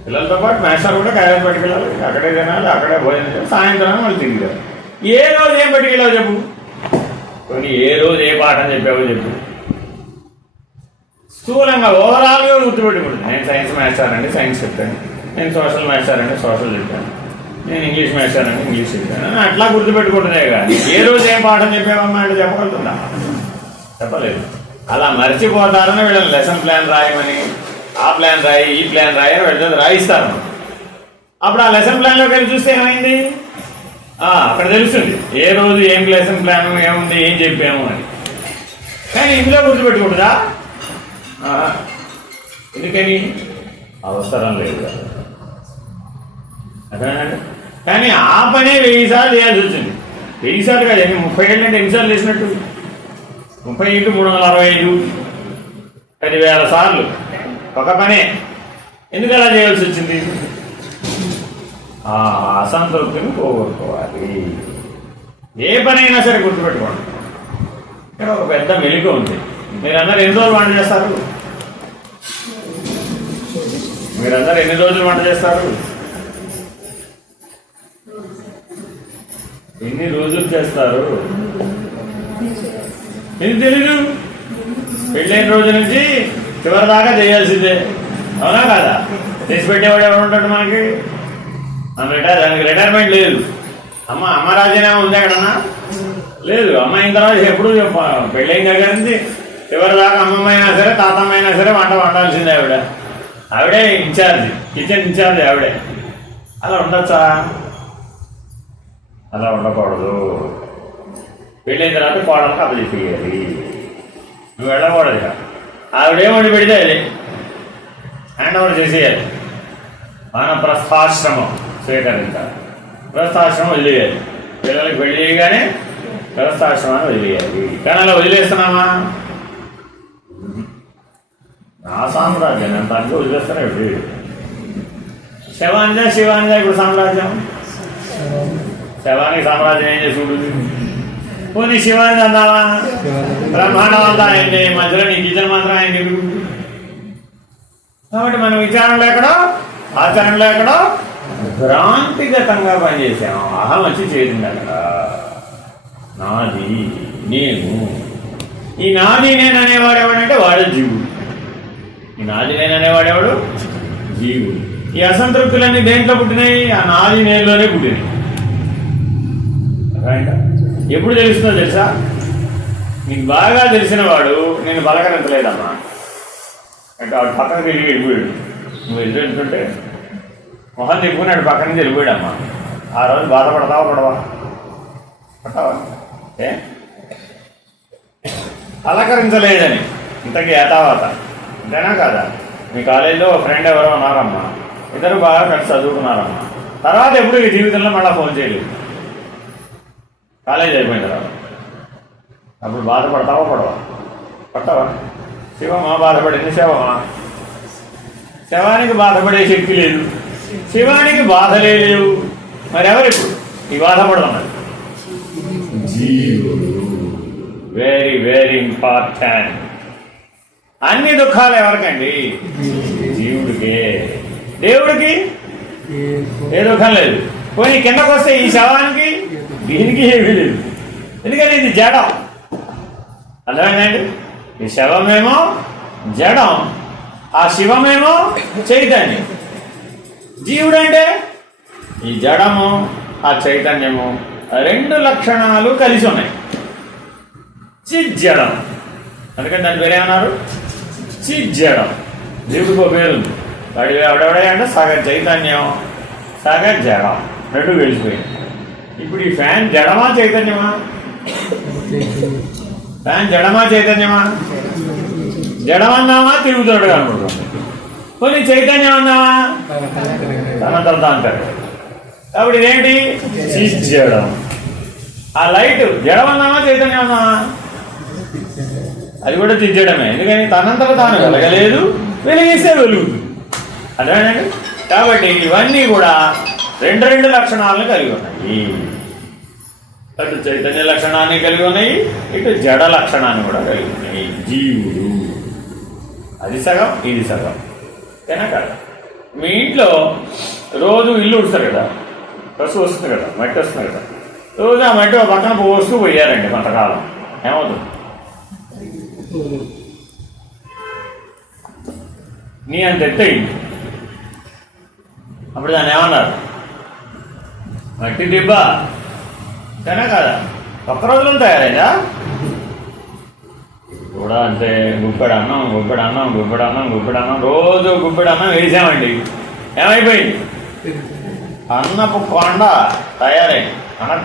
పిల్లలతో పాటు మాస్టర్ కూడా క్యారేజ్ పట్టుకెళ్ళాలి. అక్కడే తినాలి, అక్కడే భోజనం చేయాలి. సాయంత్రం వాళ్ళు తిరిగి ఏ రోజు ఏం పట్టుకెళ్ళావు చెప్పు. కొన్ని ఏ రోజు ఏ పాఠం చెప్పావో చెప్పు. స్థూలంగా ఓవరాల్గా గుర్తుపెట్టుకుంటుంది. నేను సైన్స్ మాస్టర్ అండి, సైన్స్ చెప్పాను. నేను సోషల్ మాస్టర్ అండి, సోషల్ చెప్పాను. నేను ఇంగ్లీష్ మాస్టర్ అండి, ఇంగ్లీష్ చెప్పాను. అట్లా గుర్తుపెట్టుకుంటున్నాయి కానీ ఏ రోజు ఏం పాఠం చెప్పావమ్మా అంటే చెప్పగలుగుతుందా? చెప్పలేదు. అలా మర్చిపోతారని వీళ్ళని లెసన్ ప్లాన్ రాయమని, ఆ ప్లాన్ రాయి, ఈ ప్లాన్ రాయి అని వీళ్ళతో రాయిస్తారు. అప్పుడు ఆ లెసన్ ప్లాన్లోకి వెళ్ళి చూస్తే ఏమైంది, అక్కడ తెలుస్తుంది ఏ రోజు ఏం లెసన్ ప్లాన్ ఏముంది, ఏం చెప్పాము అని. కానీ ఇందులో గుర్తుపెట్టుకుంటుందా? ఎందుకని? అవసరం లేదు అదేనండి. కానీ ఆ పనే 1000 సార్లు చేయాల్సి వచ్చింది. 1000 సార్లు కాదు, 30 ఏళ్ళు అంటే ఎన్నిసార్లు చేసినట్టు? 30 × 365 10,000 సార్లు ఒక పనే. ఎందుకు అలా చేయాల్సి వచ్చింది? అసంతృప్తిని పోగొట్టుకోవాలి. ఏ పనైనా సరే గుర్తుపెట్టుకోండి, ఇక్కడ ఒక పెద్ద మెలిక ఉంది. మీరందరూ ఎన్ని రోజులు వంట చేస్తారు? మీరందరూ ఎన్ని రోజులు వంట చేస్తారు? ఎన్ని రోజులు చేస్తారు? ఎందుకు తెలీదు? పెళ్ళైన రోజు నుంచి చివరి దాకా చేయాల్సిందే, అవునా కాదా? చేసి పెట్టేవాడు ఎవరు ఉంటాడు మనకి? దానికి రిటైర్మెంట్ లేదు. అమ్మ రాజీనామా ఉంది ఎక్కడన్నా? లేదు. అమ్మ అయిన తర్వాత ఎప్పుడు పెళ్ళైన దగ్గర నుంచి చివరి దాకా అమ్మమ్మ అయినా సరే, తాతమ్మ అయినా సరే వంట వండాల్సిందే. ఆవిడే ఇన్ఛార్జి, కిచెన్ ఇన్ఛార్జి ఆవిడే. అలా ఉండొచ్చా? అలా ఉండకూడదు. పెళ్ళైన తర్వాత కోడలకు అప్పచెప్పేయాలి. నువ్వు వెళ్ళకూడదు. ఆవిడేం వండి పెడితే అది హ్యాండ్ ఓవర్ చేసేయాలి. మన ప్రస్థాశ్రమం స్వీకరించాలి. ప్రస్థాశ్రమం వదిలేయాలి. పిల్లలకి పెళ్లి చేయగానే ప్రస్థాశ్రమాన్ని వదిలేయాలి. కానీ అలా వదిలేస్తున్నామా? నా సామ్రాజ్యం ఎంత అంటే వదిలేస్తారా? ఇప్పుడు శివాంజ ఇప్పుడు సామ్రాజ్యం. శవానికి సామ్రాజ్యం ఏం చేసి ఉంటుంది? పోనీ శివాంజ అన్నావా? బ్రహ్మాండం అంతా అయింది, మధ్యలో నీ కిచెన్ మాత్రం అయింది. కాబట్టి మనం విచారణలో ఎక్కడో, ఆచరణలో ఎక్కడో భ్రాంతిగతంగా పనిచేసాం. అహం వచ్చి చేరింది అక్కడ. నాది నేను. ఈ నాది నేను అనేవాడు ఎవడంటే వాడు జీవుడు. ఈ నాది నేను అనేవాడెవడు? జీవుడు. ఈ అసంతృప్తులన్నీ దేంట్లో పుట్టినాయి? ఆ నాది నేనులోనే పుట్టినాయి. ఎప్పుడు తెలుస్తుందో తెలుసా? నీకు బాగా తెలిసిన వాడు నేను పలకరించలేదమ్మా అంటే వాడు పక్కన తిరిగి వెళ్ళిపోయాడు. నువ్వు ఎదురుంటుంటే మొహం తిప్పుకున్నాడు, పక్కన నుంచి వెళ్ళిపోయాడమ్మా. ఆ రోజు బాధపడతావా పడవా? పడతావా? పలకరించలేదని ఇంతకీ ఏతావాత అంతేనా కాదా? మీ కాలేజీలో ఫ్రెండ్ ఎవరో ఉన్నారమ్మా, ఇద్దరు బాగా కలిసి చదువుకున్నారమ్మా. తర్వాత ఎప్పుడు ఈ జీవితంలో మళ్ళీ ఫోన్ చేయలేదు. కాలేజ్ అయిపోయిన తర్వాత అప్పుడు బాధపడతావా పడవా? పడతావా? శివమా బాధపడింది? శవమా? శవానికి బాధపడే శక్తి లేదు, శివానికి బాధలే లేవు. మరి ఎవరిప్పుడు ఈ బాధపడుతున్నది? జీవుడు. Very very important. అన్ని దుఃఖాలు ఎవరికండి? జీవుడికే. దేవుడికి ఏ దుఃఖం లేదు. పోనీ కిందకు వస్తే ఈ శవానికి దీనికి ఏమీ లేదు. ఎందుకంటే ఇది జడం. అర్థమైందండి? ఈ శవమేమో జడం, ఆ శివమేమో చైతన్యం. జీవుడు అంటే ఈ జడము ఆ చైతన్యము రెండు లక్షణాలు కలిసి ఉన్నాయి. చిజ్జడం. అందుకని దాని పేరేమన్నారు? చిజ్జడం. జీవుడికి ఒక పేరుంది. వాడి ఎవడెవడే అంటే సగం చైతన్యం, సగం జడం, రెండు కలిసిపోయింది. ఇప్పుడు ఈ ఫ్యాన్ జడమా చైతన్యమా? ఫ్యాన్ జడమా చైతన్యమా? జడమన్నామా తిరుగుతాడు అనుకుంటాం. కొన్ని చైతన్యం అన్నావా తనంత అంటారు. కాబట్టి ఇదేంటి? చిజ్జడం. ఆ లైట్ జడమన్నావా చైతన్యం అన్నావా? అది కూడా చిజ్జడమే. ఎందుకని తనంతట తాను వెలగలేదు, వెలిగిస్తే వెలుగుతుంది. అదేనండి. కాబట్టి ఇవన్నీ కూడా రెండు లక్షణాలను కలిగి ఉన్నాయి. అటు చైతన్య లక్షణాన్ని కలిగి ఉన్నాయి, ఇటు జడ లక్షణాన్ని కూడా కలిగి ఉన్నాయి. జీవుడు అది సగం, ఇది సగం. ఏనా కదా? మీ ఇంట్లో రోజు ఇల్లు ఉడుస్తారు కదా, బస్సు వస్తుంది కదా, మట్టి వస్తుంది కదా, రోజు ఆ మట్టి పక్కన పోస్తూ పోయారండి కొంతకాలం, ఏమవుతుంది? నీ అంత ఎత్తయింది. అప్పుడు దాన్ని ఏమన్నారు? మట్టి దిబ్బ. అంతేనా కదా? ఒక్క రోజులో తయారైందా? కూడా అంతే. గుప్పెడు అన్నం గుప్పెడు అన్నం గుప్పెడు అన్నం గుప్పెడు అన్నం రోజు గుప్పెడు అన్నం వేసామండి, ఏమైపోయింది? అన్నపు కొండ తయారైంది. అన్నపు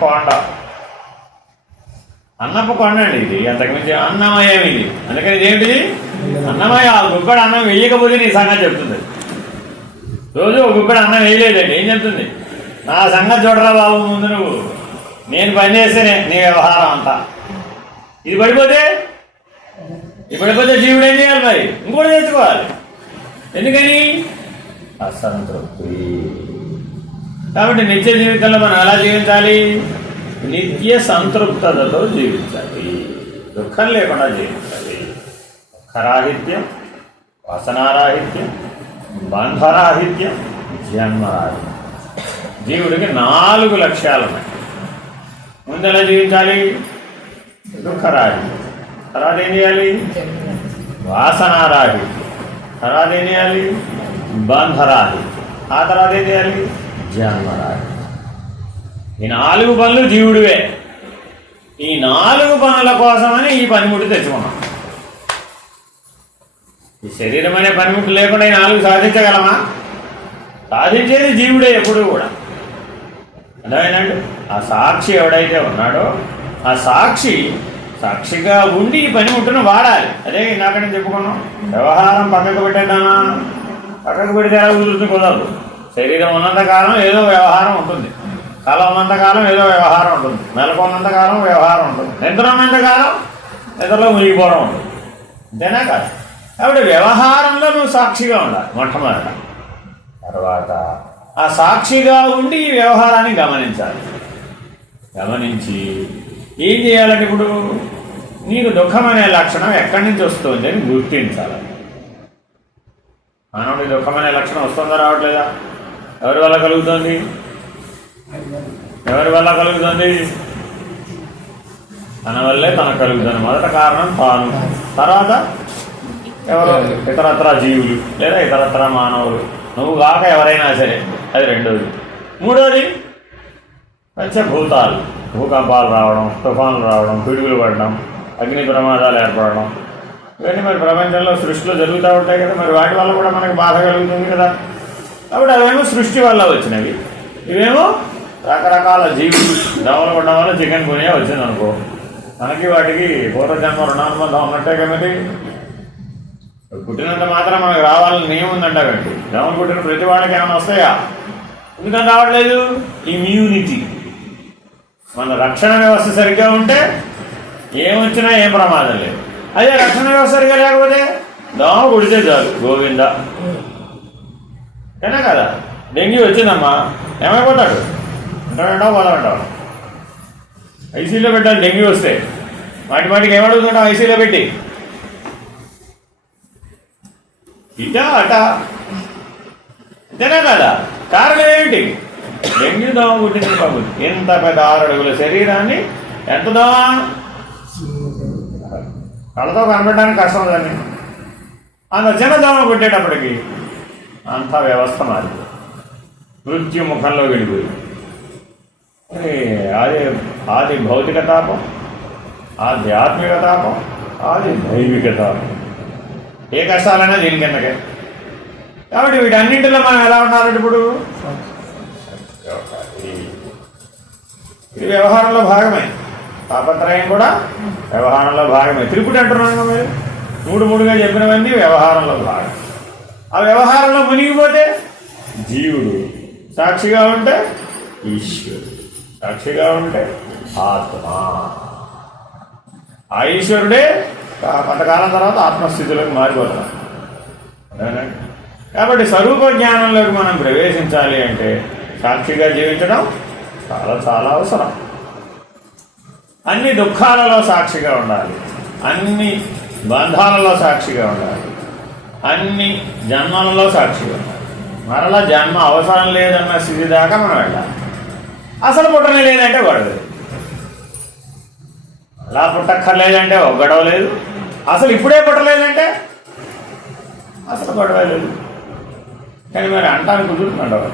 కొండ అండి ఇది. అంతకుమించి అన్నమయం ఇది. అందుకని ఇదేమిటిది? అన్నమయ. ఆ గుప్పెడు అన్నం వేయకపోతే నీ సంగతి చెప్తుంది. రోజు ఒక గుప్పెడు అన్నం వేయలేదండి, ఏం చెప్తుంది? నా సంగతి చూడరా బాబు, ముందు నువ్వు నేను పని చేస్తేనే నీ వ్యవహారం అంతా. ఇది పడిపోతే జీవుడు ఏం చేయాలి? మరి ఇంకోటి తెచ్చుకోవాలి. ఎందుకని? అసంతృప్తి. కాబట్టి నిత్య జీవితంలో మనం ఎలా జీవించాలి? నిత్య సంతృప్తతతో జీవించాలి, దుఃఖం లేకుండా జీవించాలి. దుఃఖరాహిత్యం, వాసనారాహిత్యం, బంధరాహిత్యం, జన్మరాహిత్యం. జీవుడికి 4 లక్ష్యాలు ఉన్నాయి. ముందు ఎలా జీవించాలి? దుఃఖరాహిత్యం. తర్వాత ఏం చేయాలి? వాసనారాహిత్యం. తర్వాత ఏం చేయాలి? బంధరాహిత్యం. ఆ తర్వాత ఏం చేయాలి? జన్మరాహిత్యం. ఈ 4 పనులు జీవుడివే. ఈ 4 పనుల కోసమని ఈ పనిముట్టు తెచ్చుకున్నాం. ఈ శరీరం అనే పనిముట్టు లేకుండా ఈ 4 సాధించగలమా? సాధించేది జీవుడే ఎప్పుడు కూడా. అర్థమైందండి? ఆ సాక్షి ఎవడైతే ఉన్నాడో ఆ సాక్షిగా ఉండి ఈ పనిముట్టును వాడాలి. అదే ఇందాక నేను చెప్పుకున్నాం. వ్యవహారం పక్కకు పెట్టేద్దామా? పక్కకు పెడితే ఎలా కుదరదు. శరీరం ఉన్నంతకాలం ఏదో వ్యవహారం ఉంటుంది, కళ ఉన్నంతకాలం ఏదో వ్యవహారం ఉంటుంది, మెలకు ఉన్నంతకాలం వ్యవహారం ఉంటుంది, నిద్ర ఉన్నంతకాలం నిద్రలో మునిగిపోవడం ఉంటుంది. అంతేనా కాదు? కాబట్టి వ్యవహారంలో నువ్వు సాక్షిగా ఉండాలి మొట్టమొదట. తర్వాత ఆ సాక్షిగా ఉండి ఈ వ్యవహారాన్ని గమనించాలి. గమనించి ఏం చేయాలంటే ఇప్పుడు నీకు దుఃఖం అనే లక్షణం ఎక్కడి నుంచి వస్తుంది అని గుర్తించాలి. మానవుడి దుఃఖం అనే లక్షణం వస్తుందా రావట్లేదా? ఎవరి వల్ల కలుగుతుంది? తన వల్లే తనకు కలుగుతుంది. మొదట కారణం తాను, తర్వాత ఎవరో ఇతరత్ర జీవులు లేదా ఇతరత్ర మానవులు, నువ్వు కాక ఎవరైనా సరే, అది రెండోది. మూడోది పంచభూతాలు. భూకంపాలు రావడం, తుఫాన్లు రావడం, పిడుగులు పడడం, అగ్ని ప్రమాదాలు ఏర్పడడం, ఇవన్నీ మరి ప్రపంచంలో సృష్టిలో జరుగుతూ ఉంటాయి కదా. మరి వాటి వల్ల కూడా మనకు బాధ కలుగుతుంది కదా. కాబట్టి అవేమో సృష్టి వల్ల వచ్చినవి, ఇవేమో రకరకాల జీవులు. దోమలు పడడం వల్ల చికెన్ గునియా వచ్చింది అనుకో, మనకి వాటికి పూర్వజన్మ రుణానుబంధం ఉన్నట్టే కదండి. పుట్టినంత మాత్రం మనకు రావాలని నియమం ఉందంటారండి. దోమలు పుట్టిన ప్రతి వాళ్ళకి ఏమైనా వస్తాయా? ఎందుకని రావట్లేదు? ఇమ్యూనిటీ. మన రక్షణ వ్యవస్థ సరిగ్గా ఉంటే ఏమొచ్చినా ఏం ప్రమాదం లేదు. అదే రక్షణ వ్యవస్థ సరిగ్గా లేకపోతే దోమ కుడితే చాలు, గోవిందా. ఏనా కదా? డెంగ్యూ వచ్చిందమ్మా, ఏమైపోతాడు? అంటాడంటావు, పోదామంటావు. ఐసీలో పెట్టాలి. డెంగ్యూ వస్తే మాటికి ఏమడుగుతుంటావు? ఐసీలో పెట్టి ఇటా అట, అంతేనా కదా? కారణం ఏమిటి? డెంగ్యూ దోమ పుట్టింది బాబు. ఎంత పెద్ద 6 అడుగుల శరీరాన్ని ఎంత దోమ కళ్ళతో కనబడడానికి కష్టం దాన్ని. అంత చిన్న దోమ పుట్టేటప్పటికి అంత వ్యవస్థ మారింది, మృత్యు ముఖంలో వెళ్ళిపోయి. ఆది భౌతిక తాపం, ఆధ్యాత్మిక తాపం, ఆది దైవిక తాపం. ఏ కష్టాలైనా దీని కిందకే. కాబట్టి వీటన్నింటిలో మనం ఎలా ఉన్నారంటే ఇప్పుడు ఇది వ్యవహారంలో భాగమే. తాపత్రయం కూడా వ్యవహారంలో భాగమే. త్రిపుటి అంటున్నాను మీరు, 3 చెప్పినవన్నీ వ్యవహారంలో భాగం. ఆ వ్యవహారంలో మునిగిపోతే జీవుడు, సాక్షిగా ఉంటే ఈశ్వరుడు, సాక్షిగా ఉంటే ఆత్మ. ఆ ఈశ్వరుడే కొంతకాలం తర్వాత ఆత్మస్థితిలోకి మారిపోతాం. కాబట్టి స్వరూప జ్ఞానంలోకి మనం ప్రవేశించాలి అంటే సాక్షిగా జీవించడం చాలా చాలా అవసరం. అన్ని దుఃఖాలలో సాక్షిగా ఉండాలి, అన్ని బంధాలలో సాక్షిగా ఉండాలి, అన్ని జన్మలలో సాక్షిగా ఉండాలి. మరలా జన్మ అవసరం లేదన్న స్థితి దాకా మనం వెళ్ళాలి. అసలు పుట్టనే లేదంటే గొడవ లేదు, అలా పుట్టక్కర్లేదంటే ఒక గొడవ లేదు, అసలు ఇప్పుడే పుట్టలేదంటే అసలు గొడవ లేదు. కానీ మరి అంటానికి కుదురుతుండవు,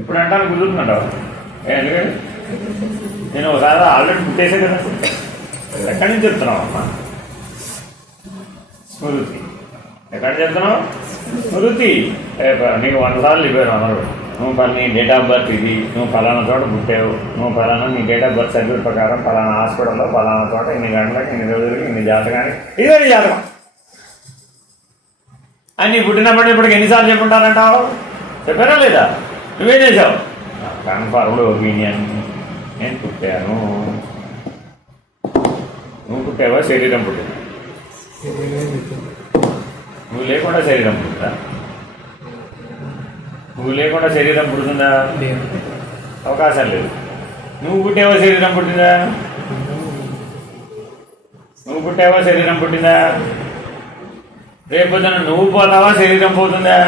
ఇప్పుడు అంటానికి కుదురుతుండవు. ఎందుకంటే నేను ఒకసారి ఆల్రెడీ పుట్టేసే కదా, ఎక్కడి నుంచి చెప్తున్నావు అమ్మా? స్మృతి. ఎక్కడ చెప్తున్నావు? స్మృతి. నీకు 100 సార్లు చెప్పారు అందరూ, నువ్వు నీ డేట్ ఆఫ్ బర్త్ ఇది, నువ్వు ఫలానా చోట పుట్టావు, నువ్వు ఫలానా నీ డేట్ ఆఫ్ బర్త్ సర్టిఫికేట్ ప్రకారం ఫలానా హాస్పిటల్లో ఫలానా చోట ఇన్ని గంటలకి ఇన్ని రోజులకి ఇన్ని జాతకానికి ఇదే నీ జాతకం అని నీ పుట్టినప్పటి ఇప్పటికి ఎన్నిసార్లు చెప్పుంటారంటావు? చెప్పారా లేదా? నువ్వేం చేసావు? కన్ఫర్మ్డ్ ఒపీనియన్, నేను పుట్టాను. నువ్వు పుట్టావా? శరీరం పుట్టిందా? నువ్వు లేకుండా శరీరం పుట్టిందా? నువ్వు లేకుండా శరీరం పుడుతుందా? అవకాశం లేదు. నువ్వు పుట్టావా? శరీరం పుట్టిందా? నువ్వు పుట్టావా? శరీరం పుట్టిందా? రేపొద్దున నువ్వు పోతావా? శరీరం పోతుందా?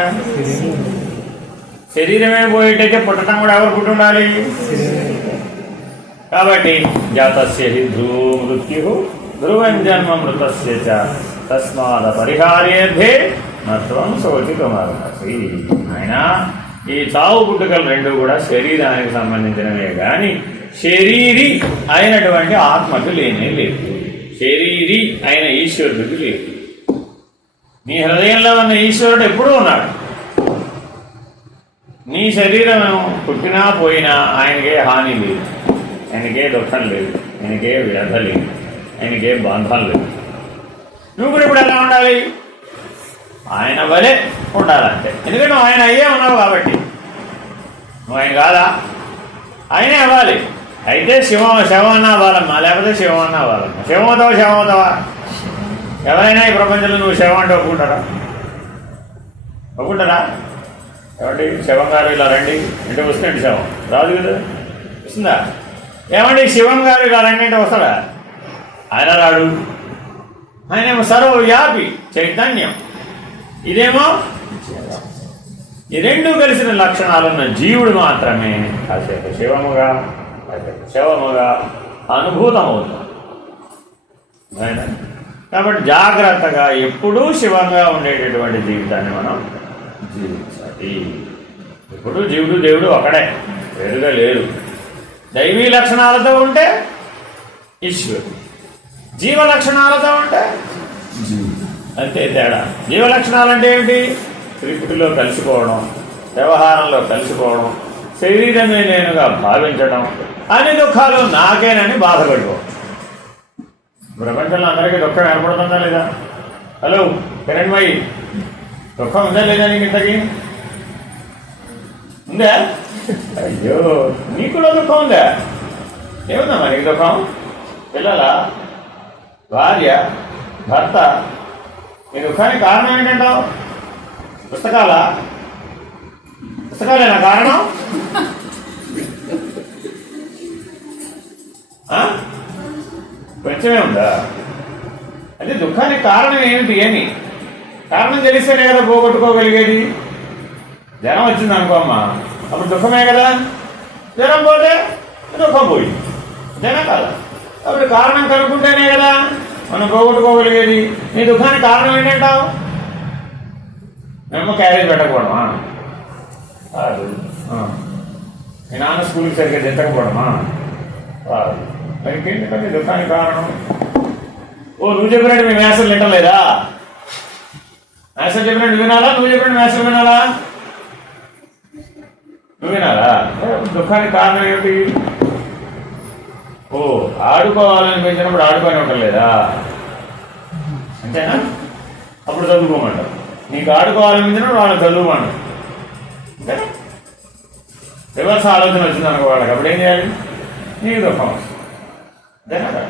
శరీరమే పోయేటైతే పుట్టడం కూడా ఎవరు పుట్టి ఉండాలి? కాబట్టి జాతస్య హి ధ్రువో మృత్యు ధ్రువం జన్మ మృతస్య చ తస్మాద పరిహార్యేర్థే నత్వం శోచితుమర్హసి. ఆయన ఈ చావు పుట్టుకలు రెండు కూడా శరీరానికి సంబంధించినవే కానీ శరీరి అయినటువంటి ఆత్మకు లేనే లేదు. శరీరి అయిన ఈశ్వరుడికి లేదు. నీ హృదయంలో ఉన్న ఈశ్వరుడు ఎప్పుడూ ఉన్నాడు. నీ శరీరం పుట్టినా పోయినా ఆయనకే హాని లేదు, ఆయనకే దుఃఖం లేదు, ఆయనకే వ్యధ లేదు, ఆయనకే బంధం లేదు. నువ్వు కూడా ఇప్పుడు ఎలా ఉండాలి? ఆయన వలే ఉండాలంటే. ఎందుకంటే నువ్వు ఆయన అయ్యే ఉన్నావు కాబట్టి. నువ్వు ఆయన కాదా? ఆయనే అవ్వాలి. అయితే శవం అన్నా అవ్వాలమ్మా, లేకపోతే శవం అన్నా అవ్వాలమ్మా. శవం అవుతావా? ఎవరైనా ఈ ప్రపంచంలో నువ్వు శవం అంటే ఒప్పుకుంటారా? ఏమండి శవం గారు ఇలా రండి అంటే వస్తుందండి శవం రాదు కదా, వస్తుందా? ఏమండి శివం గారు ఇలా రండి అంటే వస్తాడా? ఆయన రాడు. ఆయనేమో సర్వవ్యాపి చైతన్యం, ఇదేమో ఈ రెండు కలిసిన లక్షణాలున్న జీవుడు మాత్రమే కాసేపు శివముగా కాసేపు శవముగా అనుభూతమవుతాం. కాబట్టి జాగ్రత్తగా ఎప్పుడూ శివంగా ఉండేటటువంటి జీవితాన్ని మనం జీవించాలి. ఇప్పుడు జీవుడు దేవుడు ఒకడే, వేరుగా లేరు. దైవీ లక్షణాలతో ఉంటే ఈశ్వరుడు, జీవ లక్షణాలతో ఉంటే అంతే తేడా. జీవ లక్షణాలు అంటే ఏమిటి? త్రిపుటిలో కలిసిపోవడం, వ్యవహారంలో కలిసిపోవడం, శరీరమే నేనుగా భావించడం, అన్ని దుఃఖాలు నాకేనని బాధపడిపోవడం. ప్రపంచంలో అందరికీ దుఃఖం ఏర్పడుతుందా లేదా? హలో కిరణ్మయి, దుఃఖం ఉందా లేదా నీకు? ఇంతకీ ఉందా? అయ్యో నీకు కూడా దుఃఖం ఉందా? ఏముందా మనకి దుఃఖం? పిల్లల, భార్య, భర్త. ఈ దుఃఖానికి కారణం ఏంటంటావు? పుస్తకాలేనా కారణం? కొంచెమే ఉందా? అంటే దుఃఖానికి కారణం ఏమిటి అని కారణం తెలిస్తేనే కదా పోగొట్టుకోగలిగేది. జ్వరం వచ్చింది అనుకోమ్మా, అప్పుడు దుఃఖమే కదా. జ్వరం పోతే దుఃఖం పోయి అంతేనా కాదా? అప్పుడు కారణం కనుక్కుంటేనే కదా మనం పోగొట్టుకోగలిగేది. నీ దుఃఖానికి కారణం ఏంటంటావు? మేము క్యారేజ్ పెట్టకపోవడమా? కాదు. మీ నాన్న స్కూల్కి సరిగ్గా దించకపోవడమా? కాదు. మరి ఇంకేంటి దుఃఖానికి కారణం? నువ్వు చెప్పినట్టు మీ మేసలు వింటలేదా? మేసలు చెప్పినట్టు వినాలా? నువ్వు చెప్పినట్టు మేసలు వినాలా? నువ్వు వినాలా? దుఃఖానికి కారణం ఏమిటి? ఆడుకోవాలనిపించినప్పుడు ఆడుకొని ఉండలేదా? అంతేనా? అప్పుడు చదువుకోమంటారు. నీకు ఆడుకోవాలనిపించినప్పుడు వాళ్ళని చదువుకోమంటారు. అంతేనా? రివర్స్ ఆలోచన వచ్చింది అనుకో వాళ్ళకి, అప్పుడు ఏం చేయాలి? నీకు దుఃఖం వస్తుంది. అంతేనా?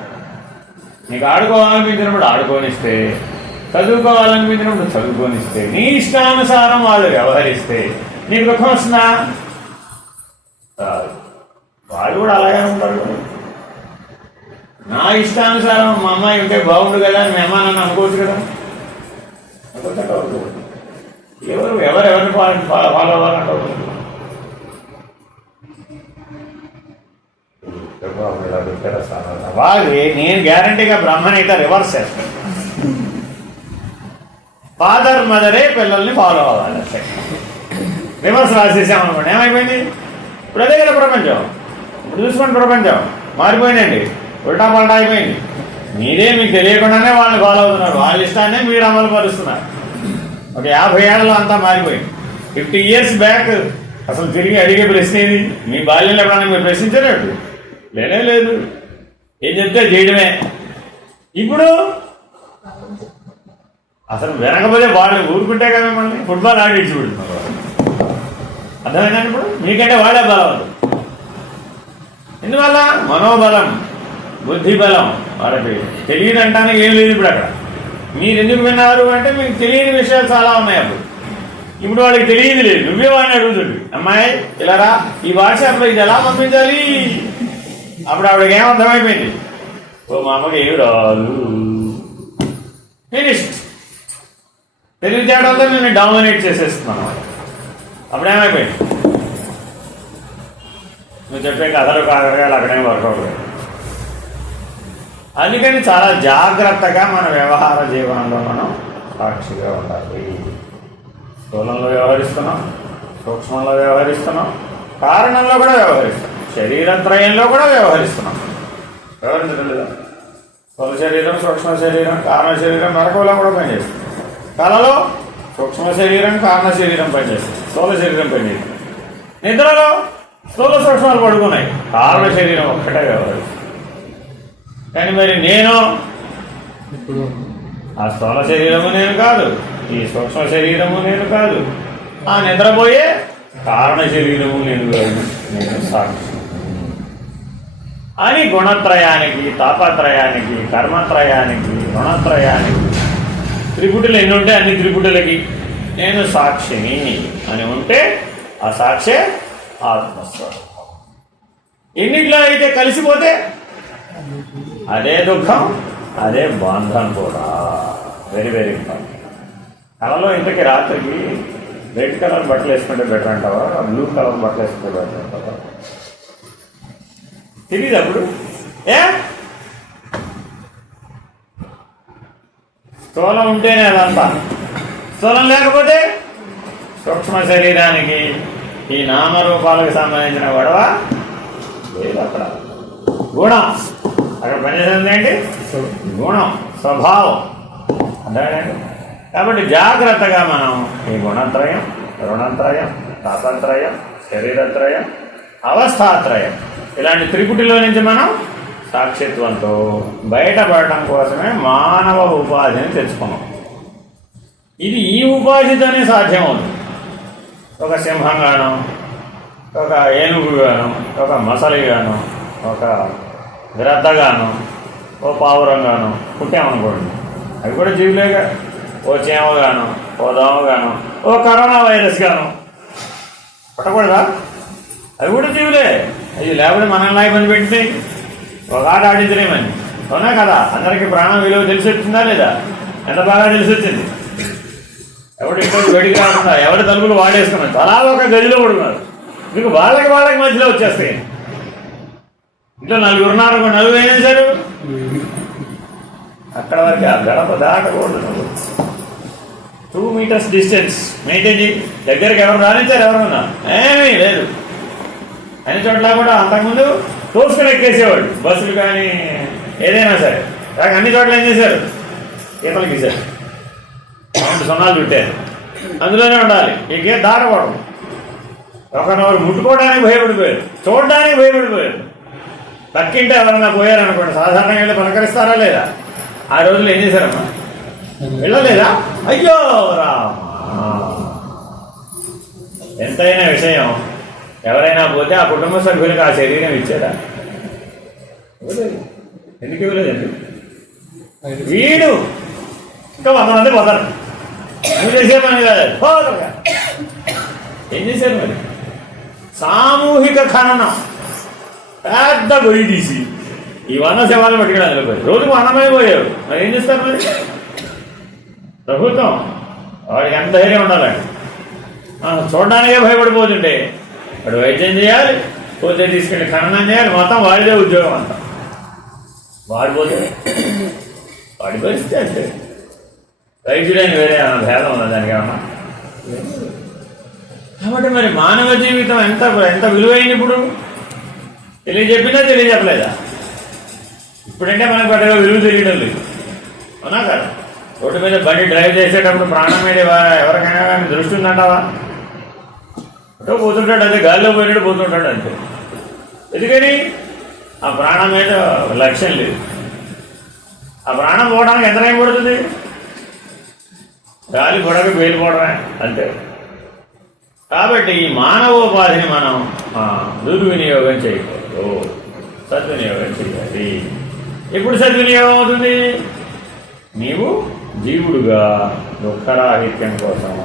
నీకు ఆడుకోవాలనిపించినప్పుడు ఆడుకోనిస్తే, చదువుకోవాలనిపించినప్పుడు చదువుకోనిస్తే, నీ ఇష్టానుసారం వాళ్ళు వ్యవహరిస్తే నీకు దుఃఖం వస్తుందా? వాళ్ళు కూడా అలాగే ఉంటారు. నా ఇష్టానుసారం మా అమ్మాయి ఉంటే బాగుండు కదా అని మీ అమ్మ నన్ను అనుకోవచ్చు కదా. ఎవరెవరిని ఫాలో అవ్వాలంటే వాళ్ళు నేను గ్యారంటీగా బ్రహ్మని అయితే రివర్స్ చేస్తాను. ఫాదర్ మదరే పిల్లల్ని ఫాలో అవ్వాలి. రివర్స్ రాసేసామనుకోండి ఏమైపోయింది? ఇప్పుడు అదే కదా ప్రపంచం. ఇప్పుడు చూసుకోండి, ప్రపంచం మారిపోయిందండి, ఉల్టా పల్టా అయిపోయింది. మీరే మీకు తెలియకుండానే వాళ్ళని ఫాలో అవుతున్నారు, వాళ్ళ ఇష్టాన్నే మీరు అమలు పరుస్తున్నారు. ఒక 50 ఏళ్లలో అంతా మారిపోయింది. 50 years బ్యాక్ అసలు తిరిగి అడిగే ప్రశ్న ఏది? మీ బాల్యంలో ఎప్పుడన్నా మీరు ప్రశ్నించారు? లేనే లేదు. ఏం చెప్తే చేయడమే. ఇప్పుడు అసలు వెనకపోతే వాళ్ళు ఊరుకుంటే కదా మిమ్మల్ని ఫుట్బాల్ ఆడి చూడుతున్నారు. అర్థమైందండి? ఇప్పుడు మీకంటే వాడే బలం. ఎందువల్ల? మనోబలం, బుద్ధి బలం. వాళ్ళకి తెలియదు అంటానికి ఏం లేదు. ఇప్పుడు అక్కడ మీరు ఎందుకు విన్నారు అంటే మీకు తెలియని విషయాలు చాలా ఉన్నాయి. ఇప్పుడు వాడికి తెలియదు లేదు. నువ్వే వాడిని అడుగుతుంది, అమ్మాయి ఇలా రా, ఈ వాట్సాప్లో ఇది ఎలా పంపించాలి. అప్పుడు ఆవిడకి ఏమర్థమైపోయింది? ఓ మా అమ్మకి ఏమి రాదు, ఫినిష్డ్. తెలివితేటలతో నేను డామినేట్ చేసేస్తున్నాను. అప్పుడు ఏమైపోయింది? నువ్వు చెప్పే కథలు కాకరకాయలు అక్కడేం వర్కౌట్ లేదు. అందుకని చాలా జాగ్రత్తగా మన వ్యవహార జీవనంలో మనం సాక్షిగా ఉండాలి. స్థూలంలో వ్యవహరిస్తున్నాం, సూక్ష్మంలో వ్యవహరిస్తున్నాం, కారణంలో కూడా వ్యవహరిస్తున్నాం, శరీరత్రయంలో కూడా వ్యవహరిస్తున్నాం. వ్యవహరించడం లేదా? స్థూల శరీరం, సూక్ష్మ శరీరం, కారణ శరీరం నరకంలో కూడా పనిచేస్తుంది. కళలో సూక్ష్మ శరీరం, కారణ శరీరం పనిచేస్తుంది, స్థూల శరీరం పనిచేస్తుంది. నిద్రలో స్థూల సూక్ష్మాలు పడుకున్నాయి, కారణ శరీరం ఒక్కటే వ్యవహరిస్తుంది. కానీ మరి నేను ఆ స్థూల శరీరము నేను కాదు, ఈ సూక్ష్మ శరీరము నేను కాదు, ఆ నిద్రపోయే కారణ శరీరము నేను కాదు, నేను సాక్షి అని గుణత్రయానికి, తాపత్రయానికి, కర్మత్రయానికి, రుణత్రయానికి, త్రిపుటులు ఎన్ని ఉంటే అన్ని త్రిపుటులకి నేను సాక్షిని అని ఉంటే ఆ సాక్షే ఆత్మస్వరూపం. ఎన్నిట్లో అయితే కలిసిపోతే అదే దుఃఖం, అదే బంధం కూడా. Very very important. కళలో ఇంతకీ రాత్రికి రెడ్ కలర్ బట్టలు వేసుకుంటే బెటర్ అంటావా, బ్లూ కలర్ బట్టలు వేసుకుంటే బెటర్ అంటావా? తెలియదు అప్పుడు. స్థూలం ఉంటేనే అదంతా, స్థూలం లేకపోతే సూక్ష్మ శరీరానికి ఈ నామరూపాలకు సంబంధించిన గొడవ లేదు. అక్కడ గుణం, అక్కడ పనిచేస్తుంది ఏంటి? గుణం, స్వభావం. అర్థమేనండి? కాబట్టి జాగ్రత్తగా మనం ఈ గుణత్రయం, రుణత్రయం, తాపత్రయం, శరీరత్రయం, అవస్థాత్రయం ఇలాంటి త్రిపుటిలో నుంచి మనం సాక్షిత్వంతో బయటపడటం కోసమే మానవ ఉపాధిని తెచ్చుకున్నాం. ఇది ఈ ఉపాధితోనే సాధ్యమవుతుంది. ఒక సింహంగాను, ఒక ఏనుగుగాను, ఒక మొసలిగాను, ఒక గ్రద్దగాను, ఓ పావురంగాను పుట్టామనుకోండి, అవి కూడా జీవులేగా. ఓ చీమగాను, ఓ దోమగాను, ఓ కరోనా వైరస్ గాను పుట్టకూడదా? అవి కూడా జీవులే. అవి లేకపోతే మనల్ని ఇబ్బంది పెట్టింది, ఒక ఆట ఆడించలేమని. అవునా కదా? అందరికీ ప్రాణం విలువ తెలిసి వచ్చిందా లేదా? ఎంత బాగా తెలిసి వచ్చింది. ఎవడు ఇక్కడ వెడికి రాకుండా ఎవరి తలుపులు వాడేసుకున్నారు, అలా ఒక గదిలో పడుకున్నారు. మీకు వాళ్ళకి మధ్యలో వచ్చేస్తాయి. ఇంట్లో నలుగురు ఏం చేశారు? అక్కడ వరకు ఆ గడప దాటకూడదు. 2 meters డిస్టెన్స్ మెయింటైన్ చేయి. దగ్గరికి ఎవరు రానిచ్చారు? ఎవరన్నా ఏమీ లేదు. అన్ని చోట్ల కూడా అంతకుముందు తోసుకుని ఎక్కేసేవాడు, బస్సులు కానీ ఏదైనా సరే. అన్ని చోట్ల ఏం చేశారు? ఈతలు గీశారు, సున్నాలు చుట్టారు. అందులోనే ఉండాలి, ఇంకే దాటకూడదు. ఒకరినొకరు ముట్టుకోవడానికి భయపడిపోయారు, చూడడానికి భయపడిపోయారు. పక్కింటే ఎవరన్నా పోయారనుకోండి, సాధారణంగా వెళ్ళి పలకరిస్తారా లేదా? ఆ రోజులు ఏం చేశారమ్మా? వెళ్ళలేదా? అయ్యో రామా, ఎంతైనా విషయం. ఎవరైనా పోతే ఆ కుటుంబ సభ్యులకు ఆ శరీరం ఇచ్చాడా? ఎందుకు ఇవ్వలేదండి? వీడు ఇంకా 100 మంది పోతారు. నువ్వు చేసే పని కాదు. ఏం చేశారు మరి? సామూహిక ఖననం, పెద్ద గొయ్యి తీసి ఈ 100 శవాలు పట్టుకోవడానికి వెళ్ళిపోయి రోజుకు 100 పోయారు. మరి ఏం చేస్తారు? మరి ప్రభుత్వం వాడికి ఎంత ధైర్యం ఉండాలండి. చూడడానికే భయపడిపోతుంటే వాడు వైద్యం చేయాలి, పోతే తీసుకెళ్ళి ఖననం చేయాలి, మొత్తం వాడిదే ఉద్యోగం అంతా. వాడిపోతే వాడి పరిస్థితి అంటే వైద్యుడైన వేరే ఏమన్నా భేదం ఉందా దానికి? ఏమన్నా. కాబట్టి మరి మానవ జీవితం ఎంత విలువైంది ఇప్పుడు? తెలియజెప్పినా తెలియజెప్పలేదా? ఇప్పుడంటే మనకు పెద్దగా విలువ తెలియడం లేదు, అవునా కదా? రోడ్డు మీద బండి డ్రైవ్ చేసేటప్పుడు ప్రాణం మీద ఎవరికైనా కానీ దృష్టి ఉందంటావా? అటో పోతుంటాడు, అదే గాలిలో పోయినట్టు పోతుంటాడు అంతే. ఎందుకని? ఆ ప్రాణం మీద లక్ష్యం లేదు. ఆ ప్రాణం పోవడానికి ఎంత టైం పడుతుంది? గాలి పొడక పేలిపోవడమే అంతే. కాబట్టి ఈ మానవోపాధిని మనం దుర్వినియోగం చేయకూడదు, సద్వినియోగం చేయాలి. ఎప్పుడు సద్వినియోగం అవుతుంది? నీవు జీవుడుగా దుఃఖరాహిత్యం కోసం,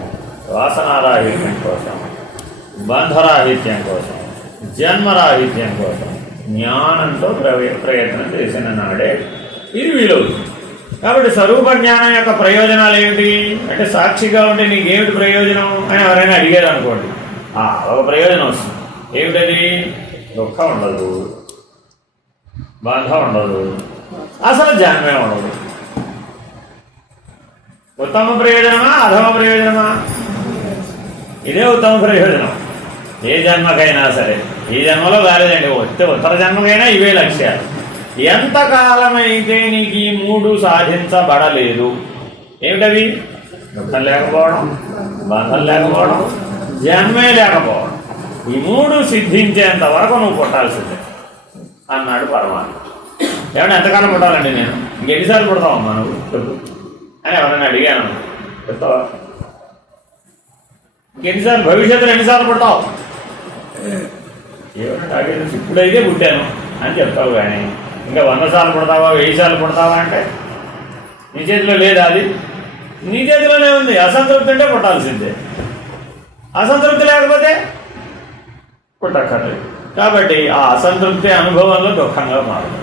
వాసనారాహిత్యం కోసం, బంధరాహిత్యం కోసం, జన్మరాహిత్యం కోసం జ్ఞానంతో ప్రయత్నం చేసిన నాడే ఇది వీలవుతుంది. కాబట్టి స్వరూప జ్ఞానం యొక్క ప్రయోజనాలు ఏమిటి అంటే, సాక్షిగా ఉంటే నీకేమిటి ప్రయోజనం అని ఎవరైనా అడిగారు అనుకోండి, ఒక ప్రయోజనం వస్తుంది. ఏమిటది? దుఃఖం ఉండదు, బంధం ఉండదు, అసలు జన్మే ఉండదు. ఉత్తమ ప్రయోజనమా అధమ ప్రయోజనమా? ఇదే ఉత్తమ ప్రయోజనం. ఏ జన్మకైనా సరే, ఈ జన్మలో కాలేదండి, ఉత్తర జన్మకైనా ఇవే లక్ష్యాలు. ఎంతకాలమైతే నీకు ఈ మూడు సాధించబడలేదు, ఏమిటవి? దుఃఖం లేకపోవడం, బంధం లేకపోవడం, జన్మే లేకపోవడం, ఈ మూడు సిద్ధించేంత వరకు నువ్వు పుట్టాల్సిందే అన్నాడు పరమాత్మ. ఏమన్నా ఎంతకాలం పుట్టాలండి నేను? ఇంకెన్నిసార్లు పుడతావమ్మా నువ్వు చెప్పు అని ఎవరైనా అడిగాను. చెప్తావా? ఇంకెన్నిసార్లు, భవిష్యత్తులో ఎన్నిసార్లు పుడతావు? ఏమన్నా అడిగేది ఇప్పుడైతే పుట్టాను అని చెప్తావు, కానీ ఇంకా 100 సార్లు పుడతావా, 1000 సార్లు పుడతావా అంటే నీ చేతిలో లేదా? అది నీ చేతిలోనే ఉంది. అసంతృప్తి అంటే పుట్టాల్సిందే, అసంతృప్తి లేకపోతే పుట్టక్కర్లేదు. కాబట్టి ఆ అసంతృప్తి అనుభవంలో దుఃఖంగా మారుతుంది.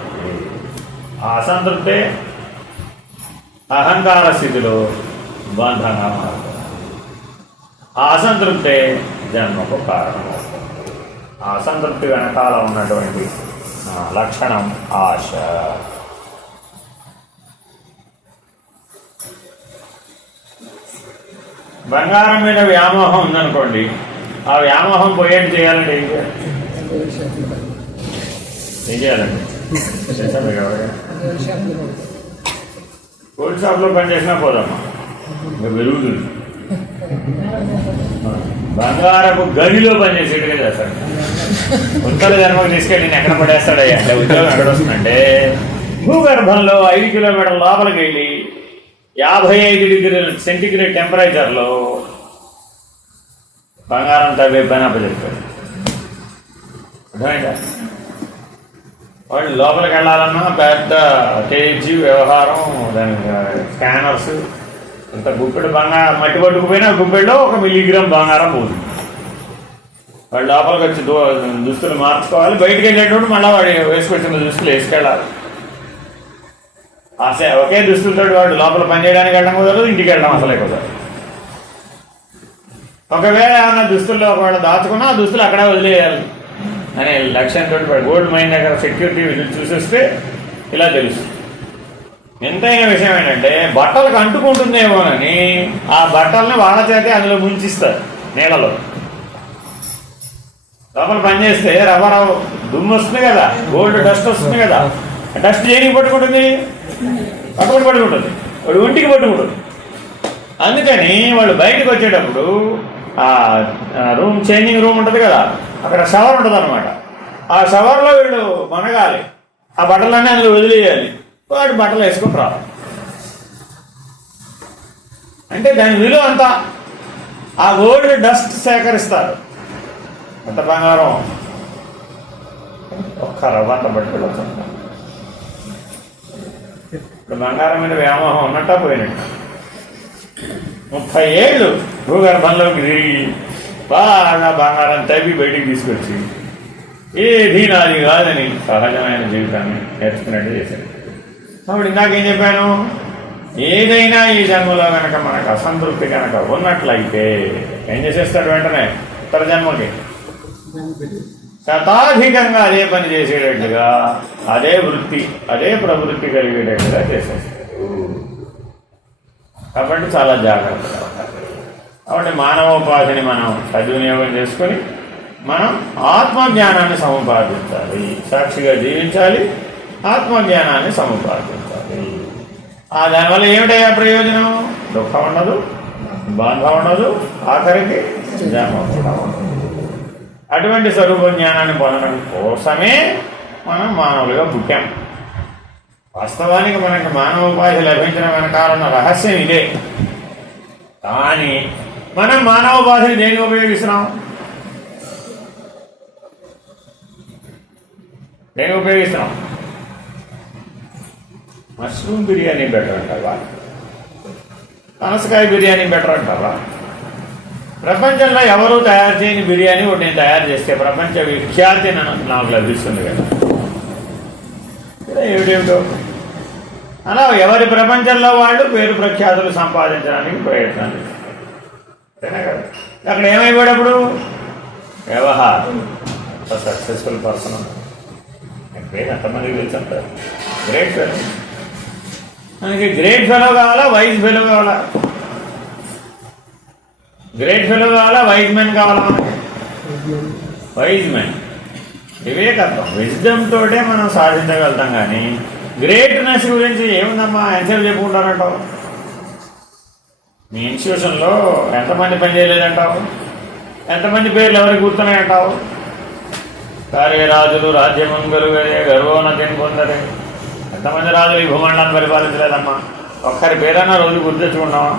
ఆ అసంతృప్తి అహంకార స్థితిలో బంధంగా మారుతుంది. ఆ అసంతృప్తి జన్మకు కారణమవుతుంది. ఆ అసంతృప్తి వెనకాల ఉన్నటువంటి లక్షణం ఆశ. బంగారం మీద వ్యామోహం ఉందనుకోండి, ఆ వ్యామోహం పోయేది చేయాలంటే ఏం చేయాలండి? గోల్డ్ షాప్లో పనిచేసినా పోదమ్మా, ఇంకా పెరుగుతుంది. బంగారపు గదిలో పనిచేసేట్టుగా చేస్తాడు. ఉత్తర జన్మకు తీసుకెళ్ళి నేను ఎక్కడ పడేస్తాడయ్యా అంటే ఉద్యోగం ఎక్కడ వస్తుందంటే, భూగర్భంలో 5 కిలోమీటర్ల లోపలికి వెళ్ళి 55 డిగ్రీల సెంటిగ్రేడ్ టెంపరేచర్లో బంగారం తవ్వే పని అప్పచెప్తాడు. అర్థమైందా? వాళ్ళు లోపలికి వెళ్ళాలన్నా పెద్ద తేజీ వ్యవహారం, దానికి స్కానర్స్, ఇంత గుప్పెడు బంగారం మట్టి పట్టుకుపోయినా గుప్పెడులో 1 మిల్లీగ్రామ్ బంగారం పోతుంది. వాళ్ళు లోపలికి వచ్చి దుస్తులు మార్చుకోవాలి, బయటికి వెళ్ళేటప్పుడు మళ్ళీ వాడు వేసుకొచ్చిన దుస్తులు వేసుకెళ్ళాలి. ఒకే దుస్తులతో వాడు లోపల పనిచేయడానికి వెళ్ళడం కుదరదు, ఇంటికి వెళ్ళడం అసలే కుదరదు. ఒకవేళ ఏమన్నా దుస్తుల్లో ఒకవేళ దాచుకున్నా ఆ దుస్తులు అక్కడే వదిలేయాలి అనే లక్ష్యంతో గోల్డ్ మైన్ దగ్గర సెక్యూరిటీ చూసేస్తే ఇలా తెలుసు. ఎంతైన విషయం ఏంటంటే, బట్టలకు అంటుకుంటుందేమోనని ఆ బట్టల్ని వాళ్ళ చేతే అందులో ముంచిస్తారు నీళ్ళలో. లోపల పనిచేస్తే రబ్బర్ దుమ్ము వస్తుంది కదా, గోల్డ్ డస్ట్ వస్తుంది కదా, డస్ట్ దేనికి పట్టుకుంటుంది? పట్టుకుంటుంది, వాడు ఒంటికి పట్టుకుంటుంది. అందుకని వాళ్ళు బయటకు వచ్చేటప్పుడు ఆ చేంజింగ్ రూమ్ ఉంటుంది కదా, అక్కడ షవర్ ఉంటుంది అనమాట. ఆ షవర్లో వీళ్ళు మనగాలి, ఆ బట్టలన్నీ అందులో వదిలేయాలి, వాడు బట్టలు వేసుకుని రావాలి. అంటే దాని విలువ అంతా. ఆ గోల్డ్ డస్ట్ సేకరిస్తారు. ఎంత బంగారం ఒక్క రవ్వంత బట్టలు వస్తుంది. ఇప్పుడు బంగారం మీద వ్యామోహం ఉన్నట్ట పోయినట్టు 30 ఏళ్ళు భూగర్భంలోకి తిరిగి బాగా బంగారం తవ్వి బయటికి తీసుకొచ్చి ఏది నాది కాదని సహజమైన జీవితాన్ని నేర్చుకున్నట్టు చేశాడు. కాబట్టి ఇందాకేం చెప్పాను, ఏదైనా ఈ జన్మలో కనుక మనకు అసంతృప్తి కనుక ఉన్నట్లయితే ఏం చేసేస్తాడు? వెంటనే ఉత్తర జన్మకి శతాధికంగా అదే పని చేసేటట్టుగా, అదే వృత్తి, అదే ప్రవృత్తి కలిగేటట్టుగా చేసేస్తాడు. కాబట్టి చాలా జాగ్రత్తగా ఉండాలి. కాబట్టి మానవోపాధిని మనం సద్వినియోగం చేసుకొని మనం ఆత్మజ్ఞానాన్ని సముపాదించాలి, సాక్షిగా జీవించాలి, ఆత్మజ్ఞానాన్ని సముపార్జించాలి. దానివల్ల ఏమిటయ్యా ప్రయోజనం? దుఃఖం ఉండదు, బాధ ఉండదు, ఆఖరికి జన్మ కూడా ఉండదు. అటువంటి స్వరూప జ్ఞానాన్ని పొందడం కోసమే మనం మానవులుగా పుట్టాం. వాస్తవానికి మనకి మానవ ఉపాధి లభించిన వెనకాలన్న రహస్యం ఇదే. కానీ మనం మానవ ఉపాధిని దేనికి ఉపయోగిస్తున్నాం? దేనికి ఉపయోగిస్తున్నాం? మష్రూమ్ బిర్యానీ బెటర్ అంటావా? పనసకాయ బిర్యానీ బెటర్ అంటావా? ప్రపంచంలో ఎవరూ తయారు చేయని బిర్యానీ ఒకటి నేను తయారు చేస్తే ప్రపంచ విఖ్యాతి నాకు లభిస్తుంది కదా. ఏమిటేమిటో అలా ఎవరి ప్రపంచంలో వాళ్ళు పేరు ప్రఖ్యాతులు సంపాదించడానికి ప్రయత్నం చేస్తారు కదా. అక్కడ ఏమైపోయేటప్పుడు వ్యవహారం సక్సెస్ఫుల్ పర్సన్ పేరు ఎంతమందికి తెలుసు? Great fellow. మనకి గ్రేట్ ఫెలో కావాలా, వైజ్ ఫెలో కావాలా? గ్రేట్ ఫెలో కావాలా, వైజ్ మెన్ కావాలా? మనకి వైజ్ మెన్, వివేకత్వం, విజ్డమ్ తోటే మనం సాధించగలుగుతాం. కానీ గ్రేట్నెస్ గురించి ఏముందమ్మా ఎంతసేపు చెప్పుకుంటారంటావు? మీ ఇన్స్టిట్యూషన్లో ఎంతమంది పని చేయలేదంటావు? ఎంతమంది పేర్లు ఎవరికి గుర్తున్నాయంటావు? కార్యరాజులు రాజ్యమంగలు గర్వోన్నతిని పొందరే. ఎంతమంది రాజులు ఈ భూమండలాన్ని పరిపాలించలేదమ్మా? ఒక్కరి పేరన్నా రోజు గుర్తు తెచ్చుకున్నావా?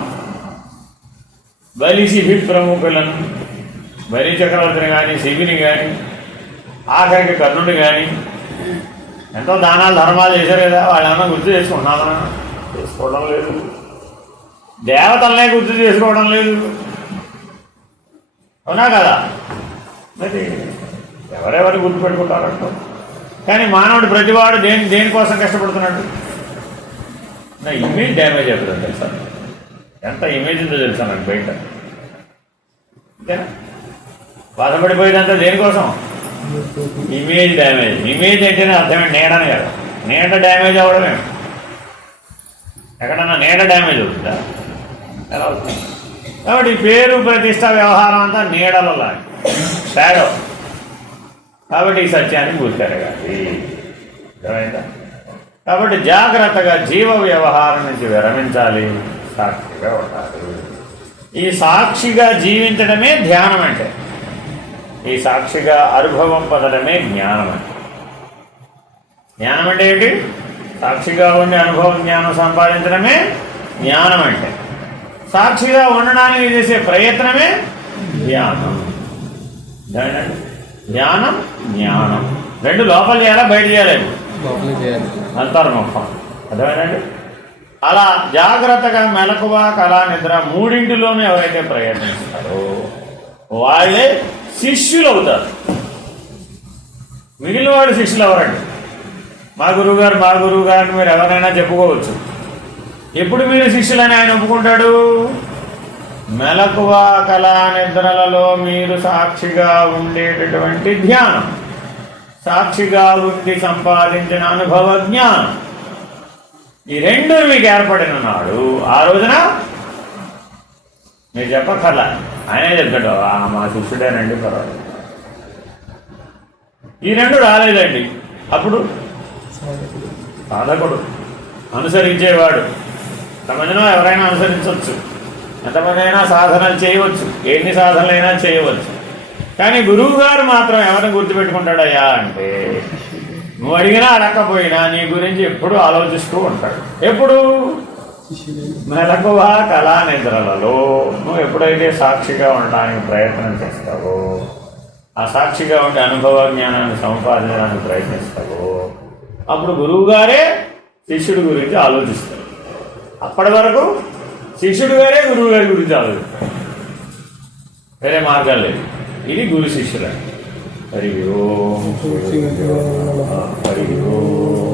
బలి శిబి ప్రముఖులను, బలి చక్రవర్తిని కానీ, శిబిని కానీ, ఆఖరికి కర్ణుడు కానీ ఎంతో దానాలు ధర్మాలు చేశారు కదా. వాళ్ళేమన్నా గుర్తు చేసుకుంటున్నామన్నా? చేసుకోవడం లేదు. దేవతలనే గుర్తు చేసుకోవడం లేదు. అవునా కదా? మరి ఎవరెవరు గుర్తుపెట్టుకుంటారంట. కానీ మానవుడు ప్రతివాడు దేనికోసం కష్టపడుతున్నాడు? నా ఇమేజ్ డ్యామేజ్ అవుతుంది తెలుసా? ఎంత ఇమేజ్ ఉందో తెలుసా నాకు బయట. అంతేనా? బాధపడిపోయేదంతా దేనికోసం? Image damage. ఇమేజ్ అంటేనే అర్థమే నీడని కదా. నీడ డ్యామేజ్ అవ్వడమే. ఎక్కడన్నా నీడ డ్యామేజ్ అవుతుందా? ఎలా అవుతుంది? కాబట్టి పేరు ప్రతిష్ట వ్యవహారం అంతా నీడలో లాంటి షాడో. కాబట్టి ఈ సత్యాన్ని గుర్తెరగాలి. అర్థమైందా? కాబట్టి జాగ్రత్తగా జీవ వ్యవహారం నుంచి విరమించాలి, సాక్షిగా ఉండాలి. ఈ సాక్షిగా జీవించడమే ధ్యానం అంటే. ఈ సాక్షిగా అనుభవం పొందడమే జ్ఞానం అంటే. జ్ఞానం అంటే ఏంటి? సాక్షిగా ఉండి అనుభవం జ్ఞానం సంపాదించడమే జ్ఞానం అంటే. సాక్షిగా ఉండడానికి చేసే ప్రయత్నమే ధ్యానం. ధ్యానం జ్ఞానం రెండు లోపల చేయాలా, బయట చేయాలి? అంతర్ముఖం. అర్థమేనండి? అలా జాగ్రత్తగా మెలకువ, కళా, నిద్ర మూడింటిలోనూ ఎవరైతే ప్రయత్నిస్తారో వాళ్ళే శిష్యులు అవుతారు. మిగిలిన వాళ్ళు శిష్యులు ఎవరండి? మా గురువుగారు, మా గురువు గారిని మీరు ఎవరైనా చెప్పుకోవచ్చు. ఎప్పుడు మీరు శిష్యులని ఆయన ఒప్పుకుంటాడు? మెలకువ, కళా, నిద్రలలో మీరు సాక్షిగా ఉండేటటువంటి ధ్యానం, సాక్షిగా ఉండి సంపాదించిన అనుభవ జ్ఞానం, ఈ రెండు మీకు ఏర్పడిన నాడు ఆ రోజున మీరు చెప్పక్కర్లా, ఆయనే చెప్తాడు మా శిష్యుడేనండి పర్వాలేదు. ఈ రెండు రాలేదండి, అప్పుడు సాధకుడు, అనుసరించేవాడు. ఎంతమందినో ఎవరైనా అనుసరించవచ్చు, ఎంతమంది అయినా సాధనలు చేయవచ్చు, ఎన్ని సాధనలైనా చేయవచ్చు. కానీ గురువు గారు మాత్రం ఎవరిని గుర్తుపెట్టుకుంటాడయ్యా అంటే నువ్వు అడిగినా అడగకపోయినా నీ గురించి ఎప్పుడు ఆలోచిస్తూ ఉంటాడు. ఎప్పుడు? మెలకువ, కళా, నిద్రలలో నువ్వు ఎప్పుడైతే సాక్షిగా ఉండడానికి ప్రయత్నం చేస్తావో, ఆ సాక్షిగా ఉండే అనుభవ జ్ఞానాన్ని సంపాదించడానికి ప్రయత్నిస్తావో, అప్పుడు గురువు గారే శిష్యుడి గురించి ఆలోచిస్తారు. అప్పటి వరకు శిష్యుడు గారే గురువు గారి గురించి ఆలోచిస్తారు. వేరే మార్గం లేదు. ఇది గురు శిష్యుల. హరి ఓం, హరి ఓం.